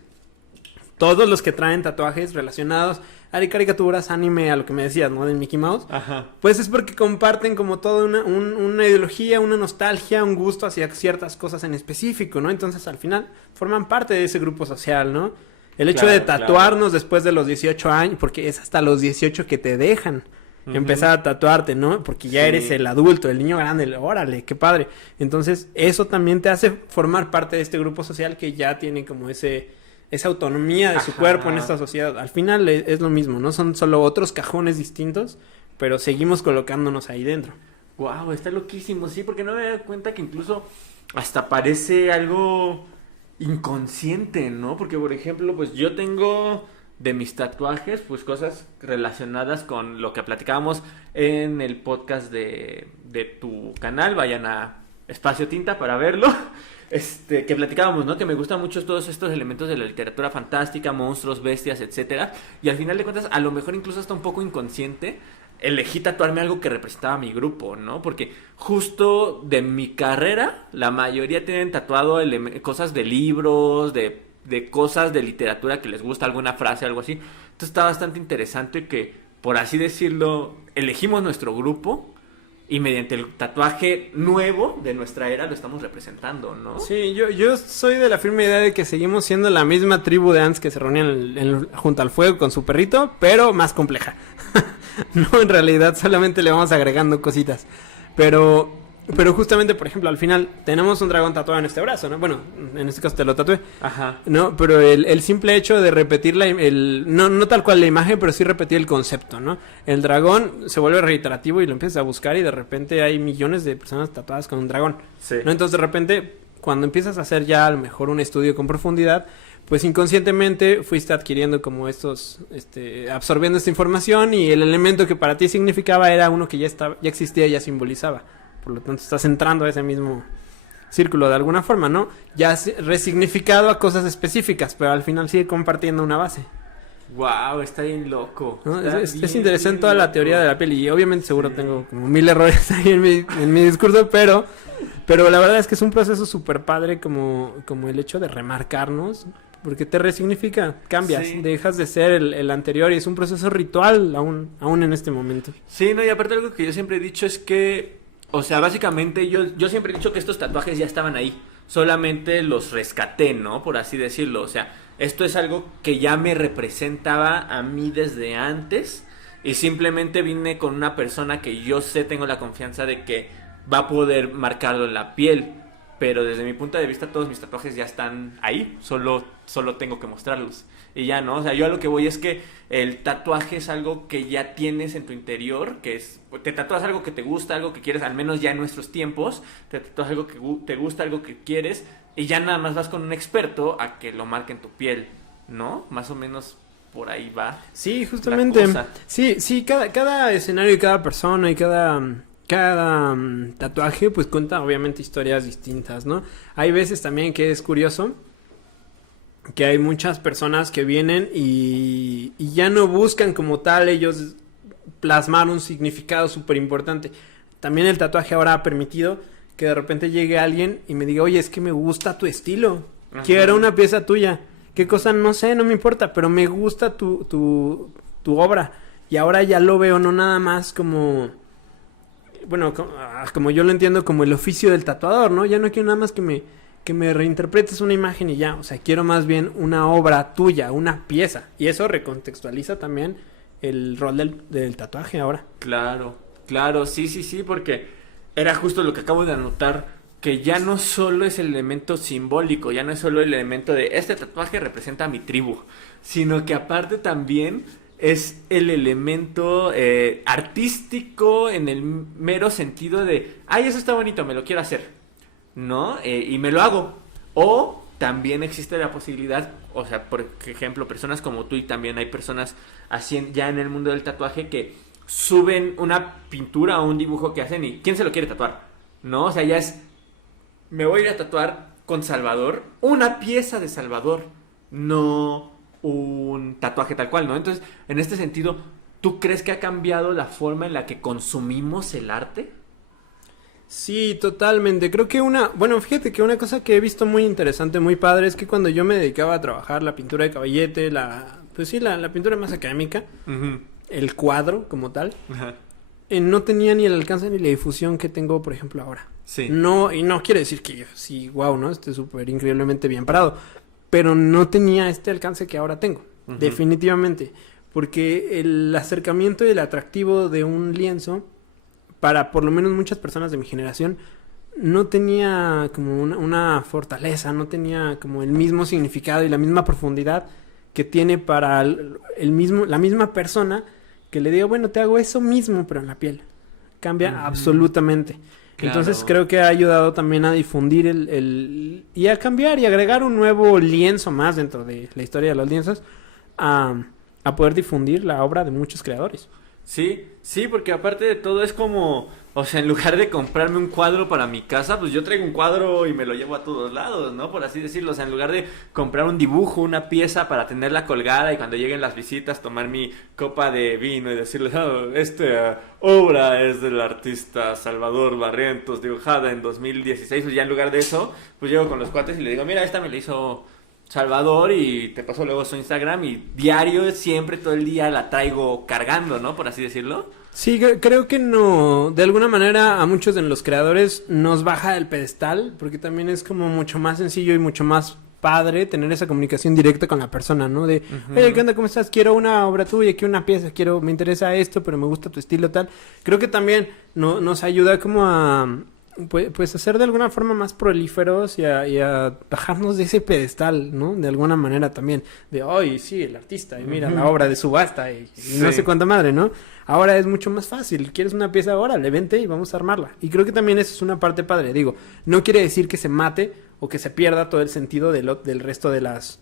Todos los que traen tatuajes relacionados a caricaturas, anime, a lo que me decías, ¿no? De Mickey Mouse. Ajá. Pues es porque comparten como toda una ideología, una nostalgia, un gusto hacia ciertas cosas en específico, ¿no? Entonces al final forman parte de ese grupo social, ¿no? El hecho Claro, de tatuarnos después de los 18 años, porque es hasta los 18 que te dejan empezar a tatuarte, ¿no? Porque ya Sí. eres el adulto, el niño grande, órale, qué padre. Entonces eso también te hace formar parte de este grupo social que ya tiene como esa autonomía de su Ajá. cuerpo en esta sociedad. Al final es lo mismo, ¿no? Son solo otros cajones distintos, pero seguimos colocándonos ahí dentro. Wow, está loquísimo, sí, porque no me doy cuenta que incluso hasta parece algo inconsciente, ¿no? Porque, por ejemplo, pues yo tengo de mis tatuajes, pues cosas relacionadas con lo que platicábamos en el podcast de tu canal. Vayan a Espacio Tinta para verlo. Que platicábamos, ¿no? Que me gustan mucho todos estos elementos de la literatura fantástica, monstruos, bestias, etcétera. Y al final de cuentas, a lo mejor incluso hasta un poco inconsciente, elegí tatuarme algo que representaba a mi grupo, ¿no? Porque justo de mi carrera, la mayoría tienen tatuado cosas de libros, de cosas de literatura que les gusta, alguna frase, algo así. Entonces está bastante interesante que, por así decirlo, elegimos nuestro grupo y mediante el tatuaje nuevo de nuestra era lo estamos representando, ¿no? Sí, yo soy de la firme idea de que seguimos siendo la misma tribu de ants que se reunían junto al fuego con su perrito, pero más compleja. No, en realidad solamente le vamos agregando cositas. Pero justamente, por ejemplo, al final tenemos un dragón tatuado en este brazo, ¿no? Bueno, en este caso te lo tatué. Ajá. No, pero el simple hecho de repetir no tal cual la imagen, pero sí repetir el concepto, ¿no? El dragón se vuelve reiterativo y lo empiezas a buscar y de repente hay millones de personas tatuadas con un dragón, Sí. ¿no? Entonces de repente, cuando empiezas a hacer ya a lo mejor un estudio con profundidad, pues inconscientemente fuiste adquiriendo como absorbiendo esta información y el elemento que para ti significaba era uno que ya existía y ya simbolizaba. Por lo tanto, estás entrando a ese mismo círculo de alguna forma, ¿no? Ya resignificado a cosas específicas, pero al final sigue compartiendo una base. Wow, está bien loco. ¿no? Está Es bien interesante toda la loco. teoría de la piel y obviamente seguro Sí. tengo como 1000 errores ahí en mi discurso, pero la verdad es que es un proceso súper padre como el hecho de remarcarnos, porque te resignifica, cambias, Sí. dejas de ser el anterior y es un proceso ritual aún en este momento. Sí, no, y aparte algo que yo siempre he dicho es que, o sea, básicamente yo siempre he dicho que estos tatuajes ya estaban ahí, solamente los rescaté, ¿no? Por así decirlo, o sea, esto es algo que ya me representaba a mí desde antes y simplemente vine con una persona que yo sé, tengo la confianza de que va a poder marcarlo en la piel, pero desde mi punto de vista todos mis tatuajes ya están ahí, solo tengo que mostrarlos. Y ya no, o sea, yo a lo que voy es que el tatuaje es algo que ya tienes en tu interior, que es, te tatúas algo que te gusta, algo que quieres, al menos ya en nuestros tiempos, te tatúas algo que te gusta, algo que quieres, y ya nada más vas con un experto a que lo marque en tu piel, ¿no? Más o menos por ahí va. Sí, justamente. La cosa. Sí, cada escenario y cada persona y cada tatuaje pues cuenta obviamente historias distintas, ¿no? Hay veces también que es curioso que hay muchas personas que vienen y ya no buscan como tal ellos plasmar un significado súper importante. También el tatuaje ahora ha permitido que de repente llegue alguien y me diga, oye, es que me gusta tu estilo, Ajá. quiero una pieza tuya. ¿Qué cosa? No sé, no me importa, pero me gusta tu obra. Y ahora ya lo veo no nada más como... Bueno, como yo lo entiendo, como el oficio del tatuador, ¿no? Ya no quiero nada más que me reinterpretes una imagen y ya. O sea, quiero más bien una obra tuya, una pieza. Y eso recontextualiza también el rol del tatuaje ahora. Claro, claro, sí, porque era justo lo que acabo de anotar, que ya no solo es el elemento simbólico, ya no es solo el elemento de este tatuaje representa a mi tribu, sino que aparte también es el elemento artístico en el mero sentido de, ay, eso está bonito, me lo quiero hacer, ¿no? Y me lo hago. O también existe la posibilidad, o sea, por ejemplo, personas como tú y también hay personas así ya en el mundo del tatuaje que suben una pintura o un dibujo que hacen y ¿quién se lo quiere tatuar? ¿No? O sea, ya es, me voy a ir a tatuar con Salvador, una pieza de Salvador, no un tatuaje tal cual, ¿no? Entonces, en este sentido, ¿tú crees que ha cambiado la forma en la que consumimos el arte? Sí, totalmente. Creo que bueno, fíjate que una cosa que he visto muy interesante, muy padre, es que cuando yo me dedicaba a trabajar la pintura de caballete, pues sí, la pintura más académica, el cuadro como tal, Ajá. no tenía ni el alcance ni la difusión que tengo, por ejemplo, ahora. Sí. No, y no quiere decir que yo, sí, wow, ¿no? Esté súper increíblemente bien parado, pero no tenía este alcance que ahora tengo, definitivamente, porque el acercamiento y el atractivo de un lienzo, para por lo menos muchas personas de mi generación, no tenía como una fortaleza, no tenía como el mismo significado y la misma profundidad que tiene para la misma persona que le diga, bueno, te hago eso mismo, pero en la piel. Cambia absolutamente. Claro. Entonces creo que ha ayudado también a difundir y a cambiar y agregar un nuevo lienzo más dentro de la historia de los lienzos a poder difundir la obra de muchos creadores. Sí, porque aparte de todo es como, o sea, en lugar de comprarme un cuadro para mi casa, pues yo traigo un cuadro y me lo llevo a todos lados, ¿no? Por así decirlo, o sea, en lugar de comprar un dibujo, una pieza para tenerla colgada y cuando lleguen las visitas tomar mi copa de vino y decirles, oh, esta obra es del artista Salvador Barrientos, dibujada en 2016, pues ya en lugar de eso, pues llego con los cuates y le digo, mira, esta me la hizo Salvador y te paso luego su Instagram y diario, siempre, todo el día la traigo cargando, ¿no? Por así decirlo. Sí, creo que no, de alguna manera a muchos de los creadores nos baja del pedestal, porque también es como mucho más sencillo y mucho más padre tener esa comunicación directa con la persona, ¿no? De, oye, ¿qué onda? ¿Cómo estás? Quiero una obra tuya, quiero una pieza, me interesa esto, pero me gusta tu estilo tal. Creo que también nos ayuda como a... Pues hacer de alguna forma más prolíferos y a bajarnos de ese pedestal, ¿no? De alguna manera también. De, ay, sí, el artista, y mira la obra de subasta y no sé cuánta madre, ¿no? Ahora es mucho más fácil. ¿Quieres una pieza ahora? Le vente y vamos a armarla. Y creo que también eso es una parte padre. Digo, no quiere decir que se mate o que se pierda todo el sentido del resto de las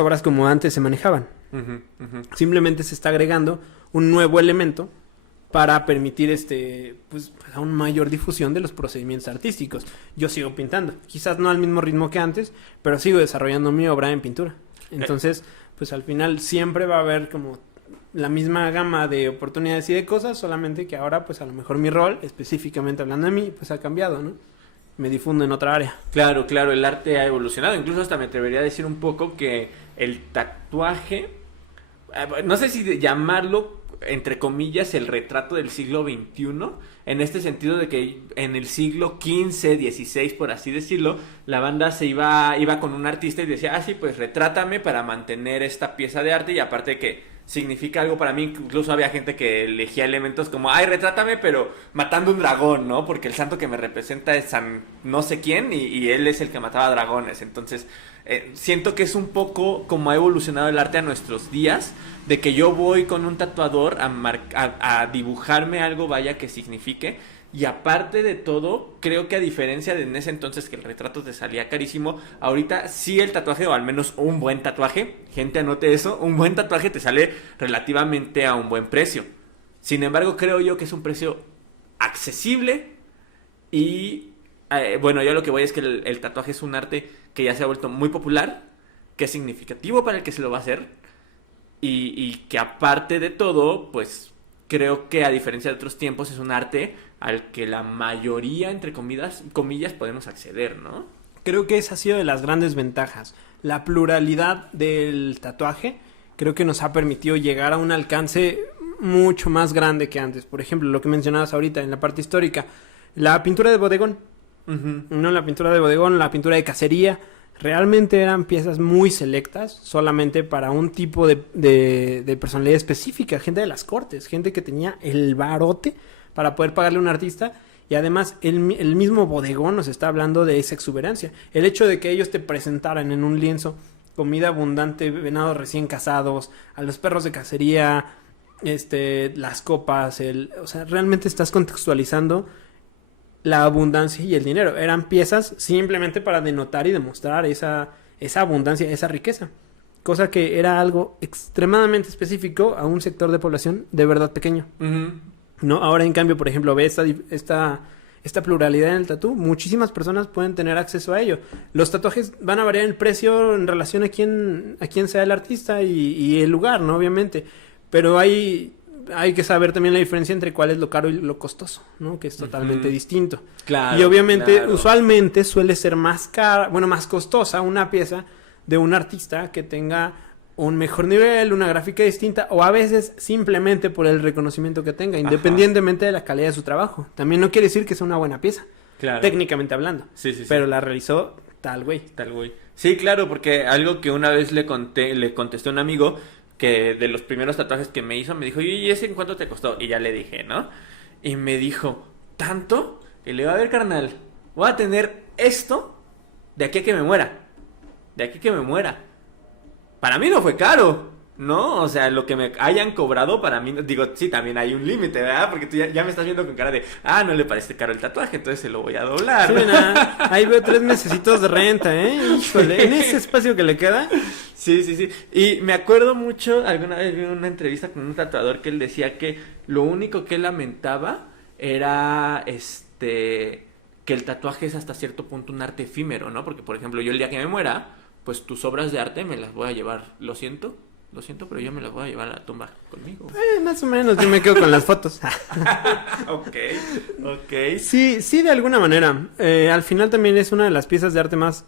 obras como antes se manejaban. Simplemente se está agregando un nuevo elemento para permitir pues una mayor difusión de los procedimientos artísticos. Yo sigo pintando, quizás no al mismo ritmo que antes, pero sigo desarrollando mi obra en pintura. Entonces, pues al final siempre va a haber como la misma gama de oportunidades y de cosas, solamente que ahora pues a lo mejor mi rol, específicamente hablando de mí, pues ha cambiado, ¿no? Me difundo en otra área. Claro, claro, el arte ha evolucionado. Incluso hasta me atrevería a decir un poco que el tatuaje, no sé si llamarlo, entre comillas, el retrato del siglo XXI, en este sentido de que en el siglo XV, XVI, por así decirlo, la banda se iba con un artista y decía, sí, pues retrátame para mantener esta pieza de arte, y aparte que significa algo para mí. Incluso había gente que elegía elementos como, retrátame, pero matando un dragón, ¿no? Porque el santo que me representa es San no sé quién, y él es el que mataba dragones. Entonces, siento que es un poco como ha evolucionado el arte a nuestros días, de que yo voy con un tatuador a dibujarme algo, vaya, que signifique. Y aparte de todo, creo que a diferencia de en ese entonces que el retrato te salía carísimo, ahorita sí el tatuaje, o al menos un buen tatuaje, gente anote eso, un buen tatuaje te sale relativamente a un buen precio. Sin embargo, creo yo que es un precio accesible y, bueno, yo lo que voy es que el tatuaje es un arte que ya se ha vuelto muy popular, que es significativo para el que se lo va a hacer, y que aparte de todo, pues creo que a diferencia de otros tiempos es un arte al que la mayoría, entre comillas, podemos acceder, ¿no? Creo que esa ha sido de las grandes ventajas. La pluralidad del tatuaje creo que nos ha permitido llegar a un alcance mucho más grande que antes. Por ejemplo, lo que mencionabas ahorita en la parte histórica, la pintura de bodegón. No, la pintura de bodegón, la pintura de cacería, realmente eran piezas muy selectas, solamente para un tipo de personalidad específica, gente de las cortes, gente que tenía el barote para poder pagarle a un artista. Y además el mismo bodegón nos está hablando de esa exuberancia. El hecho de que ellos te presentaran en un lienzo comida abundante, venados recién cazados, a los perros de cacería, las copas, o sea, realmente estás contextualizando la abundancia y el dinero. Eran piezas simplemente para denotar y demostrar esa abundancia, esa riqueza. Cosa que era algo extremadamente específico a un sector de población de verdad pequeño. ¿No? Ahora, en cambio, por ejemplo, ve esta pluralidad en el tatú. Muchísimas personas pueden tener acceso a ello. Los tatuajes van a variar el precio en relación a quién sea el artista y el lugar, ¿no? Obviamente. Pero hay que saber también la diferencia entre cuál es lo caro y lo costoso, ¿no? Que es totalmente distinto. Claro, y obviamente, claro. Usualmente suele ser más cara, más costosa una pieza de un artista que tenga un mejor nivel, una gráfica distinta, o a veces simplemente por el reconocimiento que tenga, independientemente de la calidad de su trabajo. También no quiere decir que sea una buena pieza, claro, técnicamente hablando. Sí. Pero la realizó tal güey. Sí, claro, porque algo que una vez le contesté a un amigo, que de los primeros tatuajes que me hizo, me dijo, ¿y ese en cuánto te costó? Y ya le dije, ¿no? Y me dijo, ¿tanto? Y le digo, a ver, carnal, voy a tener esto de aquí a que me muera. Para mí no fue caro, ¿no? O sea, lo que me hayan cobrado para mí, digo, sí, también hay un límite, ¿verdad? Porque tú ya me estás viendo con cara de, no le parece caro el tatuaje, entonces se lo voy a doblar. Sí, ahí veo 3 mesecitos de renta, ¿eh? Híjole, en ese espacio que le queda. Sí. Y me acuerdo mucho, alguna vez vi una entrevista con un tatuador que él decía que lo único que él lamentaba era, que el tatuaje es hasta cierto punto un arte efímero, ¿no? Porque, por ejemplo, yo el día que me muera, pues tus obras de arte me las voy a llevar, lo siento, pero yo me las voy a llevar a la tumba conmigo. Más o menos, yo me quedo con las fotos. Ok. Sí, de alguna manera. Al final también es una de las piezas de arte más...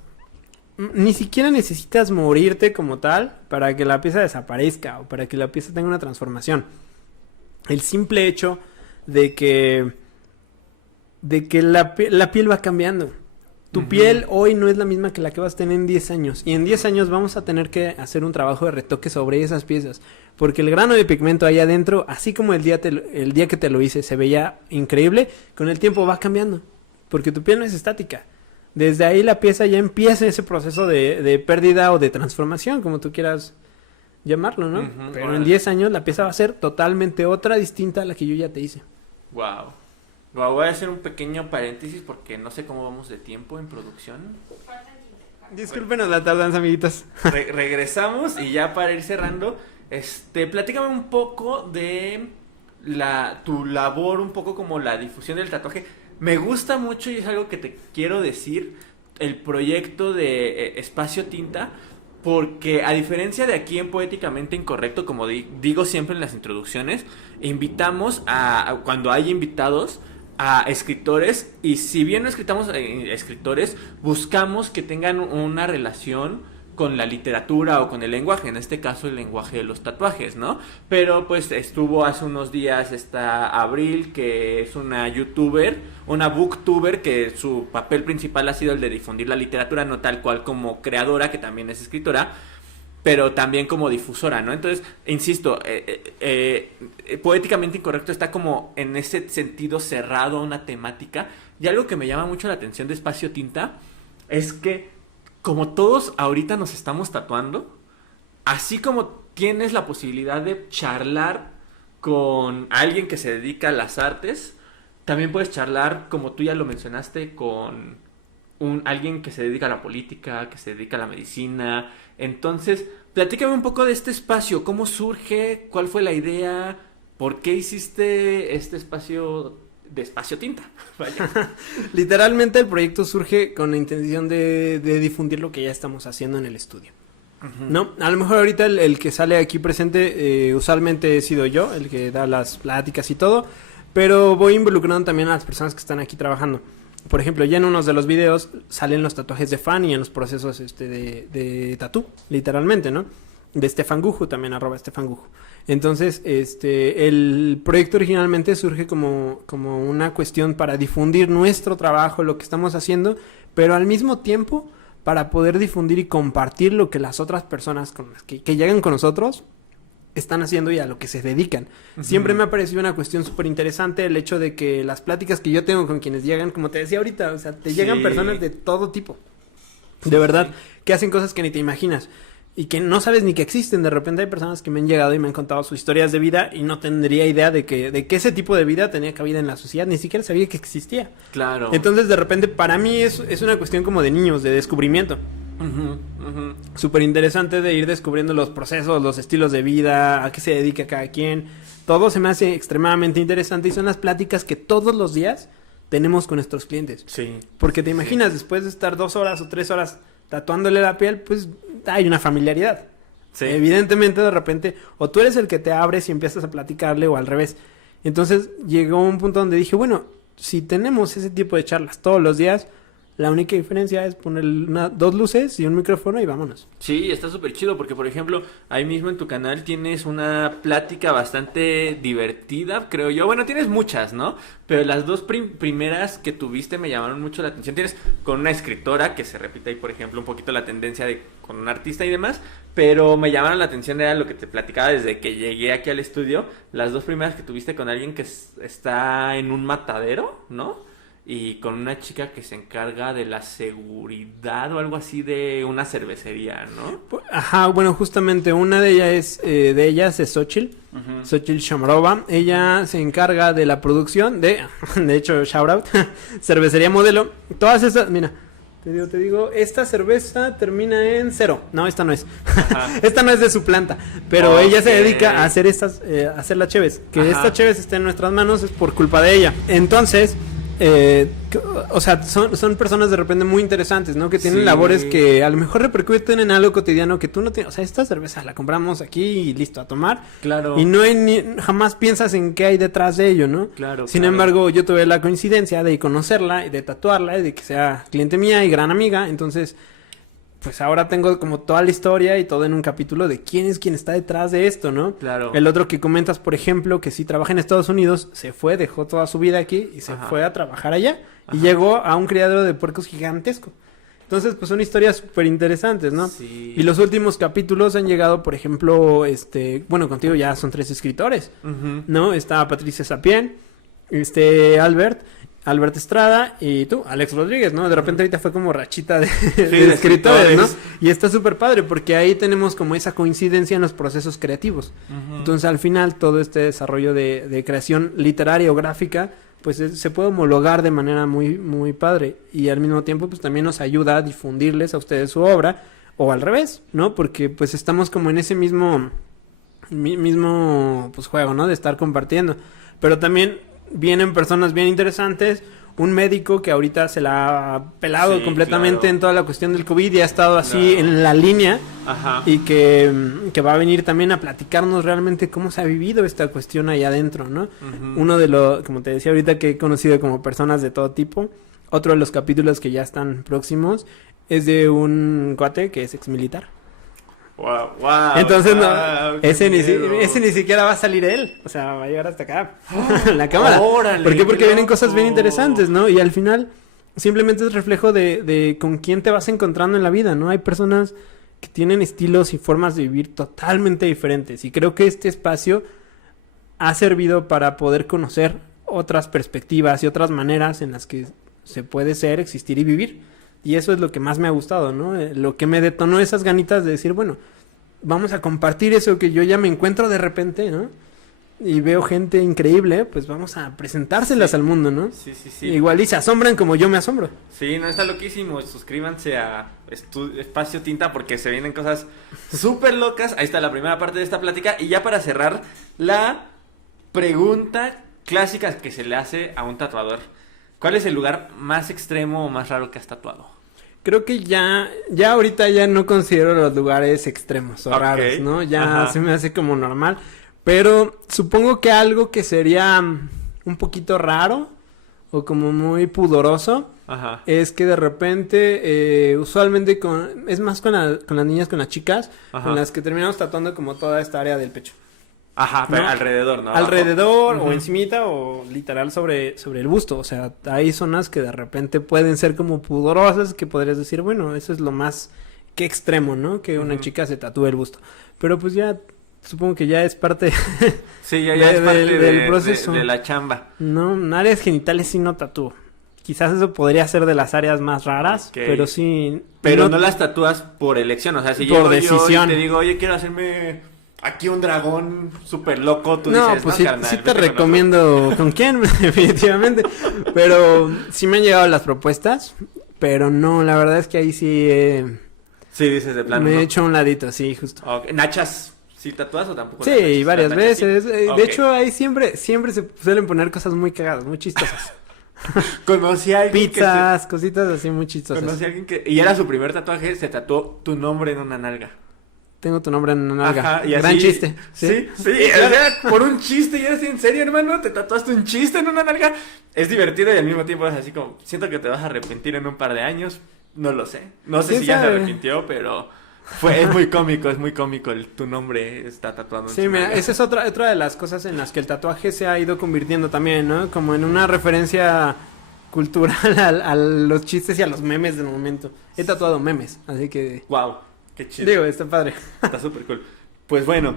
Ni siquiera necesitas morirte como tal para que la pieza desaparezca o para que la pieza tenga una transformación. El simple hecho de que la piel va cambiando. Tu piel hoy no es la misma que la que vas a tener en 10 años. Y en 10 años vamos a tener que hacer un trabajo de retoque sobre esas piezas. Porque el grano de pigmento ahí adentro, así como el día que te lo hice se veía increíble, con el tiempo va cambiando. Porque tu piel no es estática. Desde ahí la pieza ya empieza ese proceso de pérdida o de transformación, como tú quieras llamarlo, ¿no? Pero en 10 años la pieza va a ser totalmente otra, distinta a la que yo ya te hice. Wow. Voy a hacer un pequeño paréntesis porque no sé cómo vamos de tiempo en producción. Discúlpenos la tardanza, amiguitos. Regresamos y ya para ir cerrando, platícame un poco de tu labor, un poco como la difusión del tatuaje. Me gusta mucho, y es algo que te quiero decir, el proyecto de Espacio Tinta, porque a diferencia de aquí en Poéticamente Incorrecto, como digo siempre en las introducciones, invitamos cuando hay invitados a escritores, y si bien no escritamos escritores, buscamos que tengan una relación con la literatura o con el lenguaje, en este caso el lenguaje de los tatuajes, ¿no? Pero pues estuvo hace unos días esta Abril, que es una youtuber, una booktuber, que su papel principal ha sido el de difundir la literatura, no tal cual como creadora, que también es escritora, pero también como difusora, ¿no? Entonces, insisto, Poéticamente Incorrecto está como en ese sentido cerrado a una temática, y algo que me llama mucho la atención de Espacio Tinta es que como todos ahorita nos estamos tatuando, así como tienes la posibilidad de charlar con alguien que se dedica a las artes, también puedes charlar, como tú ya lo mencionaste, con alguien que se dedica a la política, que se dedica a la medicina. Entonces, platícame un poco de este espacio, cómo surge, cuál fue la idea, por qué hiciste este espacio de Espacio Tinta. Vaya. Literalmente el proyecto surge con la intención de difundir lo que ya estamos haciendo en el estudio. ¿No? A lo mejor ahorita el que sale aquí presente, usualmente he sido yo, el que da las pláticas y todo, pero voy involucrando también a las personas que están aquí trabajando. Por ejemplo, ya en unos de los videos salen los tatuajes de Fanny en los procesos de tatú, literalmente, ¿no? De Stefan Guju, también @Stefan Guju. Entonces, el proyecto originalmente surge como una cuestión para difundir nuestro trabajo, lo que estamos haciendo, pero al mismo tiempo para poder difundir y compartir lo que las otras personas con las que llegan con nosotros están haciendo y a lo que se dedican. Uh-huh. Siempre me ha parecido una cuestión súper interesante el hecho de que las pláticas que yo tengo con quienes llegan, como te decía ahorita, o sea, te llegan personas de todo tipo. De verdad, que hacen cosas que ni te imaginas y que no sabes ni que existen. De repente hay personas que me han llegado y me han contado sus historias de vida y no tendría idea de que ese tipo de vida tenía cabida en la sociedad, ni siquiera sabía que existía. Claro. Entonces, de repente, para mí es una cuestión como de niños, de descubrimiento. Súper interesante de ir descubriendo los procesos, los estilos de vida, a qué se dedica cada quien. Todo se me hace extremadamente interesante y son las pláticas que todos los días tenemos con nuestros clientes. Sí. Porque te imaginas, después de estar 2 horas o 3 horas tatuándole la piel, pues hay una familiaridad. Sí. Evidentemente, de repente, o tú eres el que te abres y empiezas a platicarle, o al revés. Entonces llegó un punto donde dije, bueno, si tenemos ese tipo de charlas todos los días, la única diferencia es poner 2 luces y un micrófono y vámonos. Sí, está súper chido porque, por ejemplo, ahí mismo en tu canal tienes una plática bastante divertida, creo yo. Bueno, tienes muchas, ¿no? Pero las 2 primeras que tuviste me llamaron mucho la atención. Tienes con una escritora, que se repite ahí, por ejemplo, un poquito la tendencia de con un artista y demás, pero me llamaron la atención, era lo que te platicaba desde que llegué aquí al estudio. Las 2 primeras que tuviste con alguien que está en un matadero, ¿no? Y con una chica que se encarga de la seguridad o algo así de una cervecería, ¿no? Ajá, bueno, justamente una de ellas es Xochitl, Xochitl Shomarova. Ella se encarga de la producción de hecho, shout out, Cervecería Modelo. Todas esas, mira, te digo, esta cerveza termina en 0. No, esta no es. Esta no es de su planta, pero ella se dedica a hacer a hacer las cheves. Que esta cheves esté en nuestras manos es por culpa de ella. Entonces, o sea, son personas de repente muy interesantes, ¿no? Que tienen labores que a lo mejor repercuten en algo cotidiano que tú no tienes. O sea, esta cerveza la compramos aquí y listo, a tomar. Claro. Y jamás piensas en qué hay detrás de ello, ¿no? Claro. Sin embargo, yo tuve la coincidencia de conocerla y de tatuarla y de que sea cliente mía y gran amiga. Entonces, pues ahora tengo como toda la historia y todo en un capítulo de quién es quien está detrás de esto, ¿no? Claro. El otro que comentas, por ejemplo, que sí trabaja en Estados Unidos, se fue, dejó toda su vida aquí y se fue a trabajar allá. Y llegó a un criadero de puercos gigantesco. Entonces, pues son historias súper interesantes, ¿no? Sí. Y los últimos capítulos han llegado, por ejemplo, bueno, contigo ya son 3 escritores, ¿no? Está Patricia Sapien, Albert Estrada y tú, Alex Rodríguez, ¿no? De repente ahorita fue como rachita de escritores, ¿no? Y está súper padre porque ahí tenemos como esa coincidencia en los procesos creativos. Entonces, al final, todo este desarrollo de creación literaria o gráfica, pues se puede homologar de manera muy, muy padre. Y al mismo tiempo, pues también nos ayuda a difundirles a ustedes su obra, o al revés, ¿no? Porque pues estamos como en ese mismo pues juego, ¿no? De estar compartiendo. Pero también vienen personas bien interesantes un médico que ahorita se la ha pelado Sí, completamente claro. en toda la cuestión del COVID y ha estado así Claro. en la línea Ajá. y que va a venir también a platicarnos realmente cómo se ha vivido esta cuestión ahí adentro, ¿no? Ujú. Uno de los, como te decía ahorita, que he conocido como personas de todo tipo. Otro de los capítulos que ya están próximos es de un cuate que es exmilitar. Wow, wow. Entonces, no, wow, qué ese miedo. ni siquiera va a salir él. O sea, va a llegar hasta acá, la cámara. Órale, ¿Por qué? Porque qué vienen cosas bien loco. interesantes, ¿no? Y al final, simplemente es reflejo de con quién te vas encontrando en la vida, ¿no? Hay personas que tienen estilos y formas de vivir totalmente diferentes. Y creo que este espacio ha servido para poder conocer otras perspectivas y otras maneras en las que se puede ser, existir y vivir. Y eso es lo que más me ha gustado, ¿no? Lo que me detonó esas ganitas de decir, bueno, vamos a compartir eso que yo ya me encuentro de repente, ¿no? Y veo gente increíble, pues vamos a presentárselas al mundo, ¿no? Sí, sí, sí. Igual y se asombran como yo me asombro. Sí, no, está loquísimo. Suscríbanse a Espacio Tinta porque se vienen cosas súper locas. Ahí está la primera parte de esta plática. Y ya para cerrar, la pregunta clásica que se le hace a un tatuador. ¿Cuál es el lugar más extremo o más raro que has tatuado? Creo que ya ahorita ya no considero los lugares extremos o Ok, raros, ¿no? Ya ajá. se me hace como normal. Pero supongo que algo que sería un poquito raro o como muy pudoroso Ajá. es que de repente, usualmente es más con las niñas, con las chicas, Ajá. con las que terminamos tatuando como toda esta área del pecho. Ajá, pero ¿No? alrededor, ¿no? Alrededor Abajo. o Ujú. encimita o literal sobre el busto. O sea, hay zonas que de repente pueden ser como pudorosas que podrías decir, bueno, eso es lo más que extremo, ¿no? Que una Ujú. chica se tatúe el busto. Pero pues ya, supongo que ya es parte, Sí, ya es parte del proceso. de la chamba. ¿no? En áreas genitales sí no tatúo. Quizás eso podría ser de las áreas más raras, Ok. pero sí. Pero no las tatúas por elección, o sea, si Por llego decisión. yo y te digo, oye, quiero hacerme aquí un dragón súper loco, tú No, dices, pues no, sí, carnal, sí te vete con otro". recomiendo con quién, definitivamente. Pero sí me han llegado las propuestas, pero no, la verdad es que ahí sí Sí, dices de plano, me ¿no? he hecho a un ladito, sí, justo. Ok, ¿Nachas sí tatúas o tampoco? Sí, nachas? varias ¿Las nachas sí? veces. Ok. De hecho, ahí siempre se suelen poner cosas muy cagadas, muy chistosas. Conocí a alguien Pizzas, cositas así muy que chistosas. conocí a alguien que... Y era su primer tatuaje, se tatuó tu nombre en una nalga. Tengo tu nombre en una nalga. Ajá, y Gran así... chiste. Sí, sí, o sea, por un chiste, y era así, ¿en serio, hermano? ¿Te tatuaste un chiste en una nalga? Es divertido y al mismo tiempo es así como, siento que te vas a arrepentir en un par de años, no lo sé. No sé ¿Quién si ya se sabe? arrepintió, pero es muy cómico, tu nombre está tatuado en Sí, su mira, nalga. esa es otra de las cosas en las que el tatuaje se ha ido convirtiendo también, ¿no? Como en una referencia cultural a los chistes y a los memes del momento. He tatuado memes, así que... Wow, qué chido. Digo, está padre. Está súper cool. Pues bueno,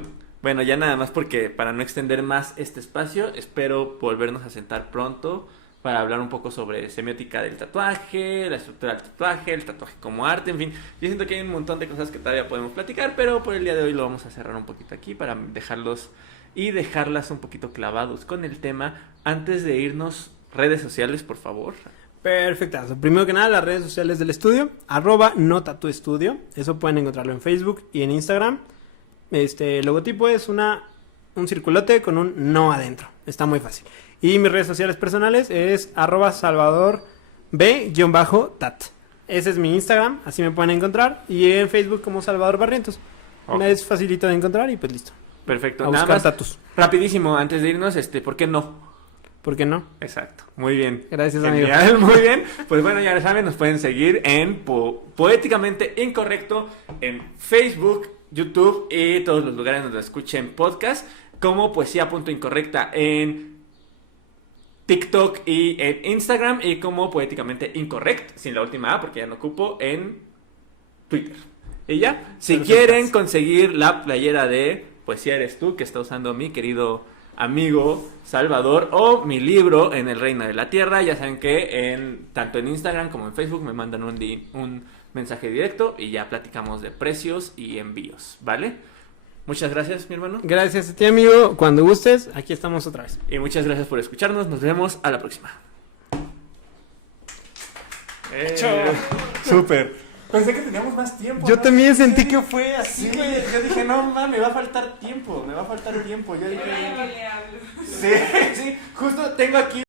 ya nada más porque para no extender más este espacio, espero volvernos a sentar pronto para hablar un poco sobre semiótica del tatuaje, la estructura del tatuaje, el tatuaje como arte, en fin. Yo siento que hay un montón de cosas que todavía podemos platicar, pero por el día de hoy lo vamos a cerrar un poquito aquí para dejarlos y dejarlas un poquito clavados con el tema. Antes de irnos, redes sociales, por favor. Perfectazo. Primero que nada, las redes sociales del estudio, @notatuestudio. Eso pueden encontrarlo en Facebook y en Instagram. El logotipo es un circulote con un no adentro. Está muy fácil. Y mis redes sociales personales es @salvadorb_tat. Ese es mi Instagram, así me pueden encontrar. Y en Facebook como Salvador Barrientos. Ok. Es facilito de encontrar y pues listo. Perfecto. A Nada buscar más, tatus. rapidísimo, antes de irnos, ¿por qué no? ¿Por qué no? Exacto, muy bien. Gracias, Genial, amigo. muy bien. Pues bueno, ya lo saben, nos pueden seguir en Poéticamente Incorrecto en Facebook, YouTube y todos los lugares donde escuchen podcast, como Poesía.incorrecta en TikTok y en Instagram, y como Poéticamente Incorrect, sin la última A porque ya no ocupo, en Twitter. Y ya, si Perfectas. quieren conseguir la playera de Poesía Eres Tú, que está usando mi querido amigo Salvador, o mi libro En el Reino de la Tierra, ya saben que tanto en Instagram como en Facebook me mandan un mensaje directo y ya platicamos de precios y envíos, ¿vale? Muchas gracias, mi hermano, Gracias a ti, amigo. Cuando gustes, aquí estamos otra vez. y muchas gracias por escucharnos. Nos vemos a la próxima. Súper. Pensé que teníamos más tiempo. Yo ¿no? también sentí que fue así, Sí, güey. yo dije, no, me va a faltar tiempo, Yo dije, Yo ya no le hablo. sí, sí, justo tengo aquí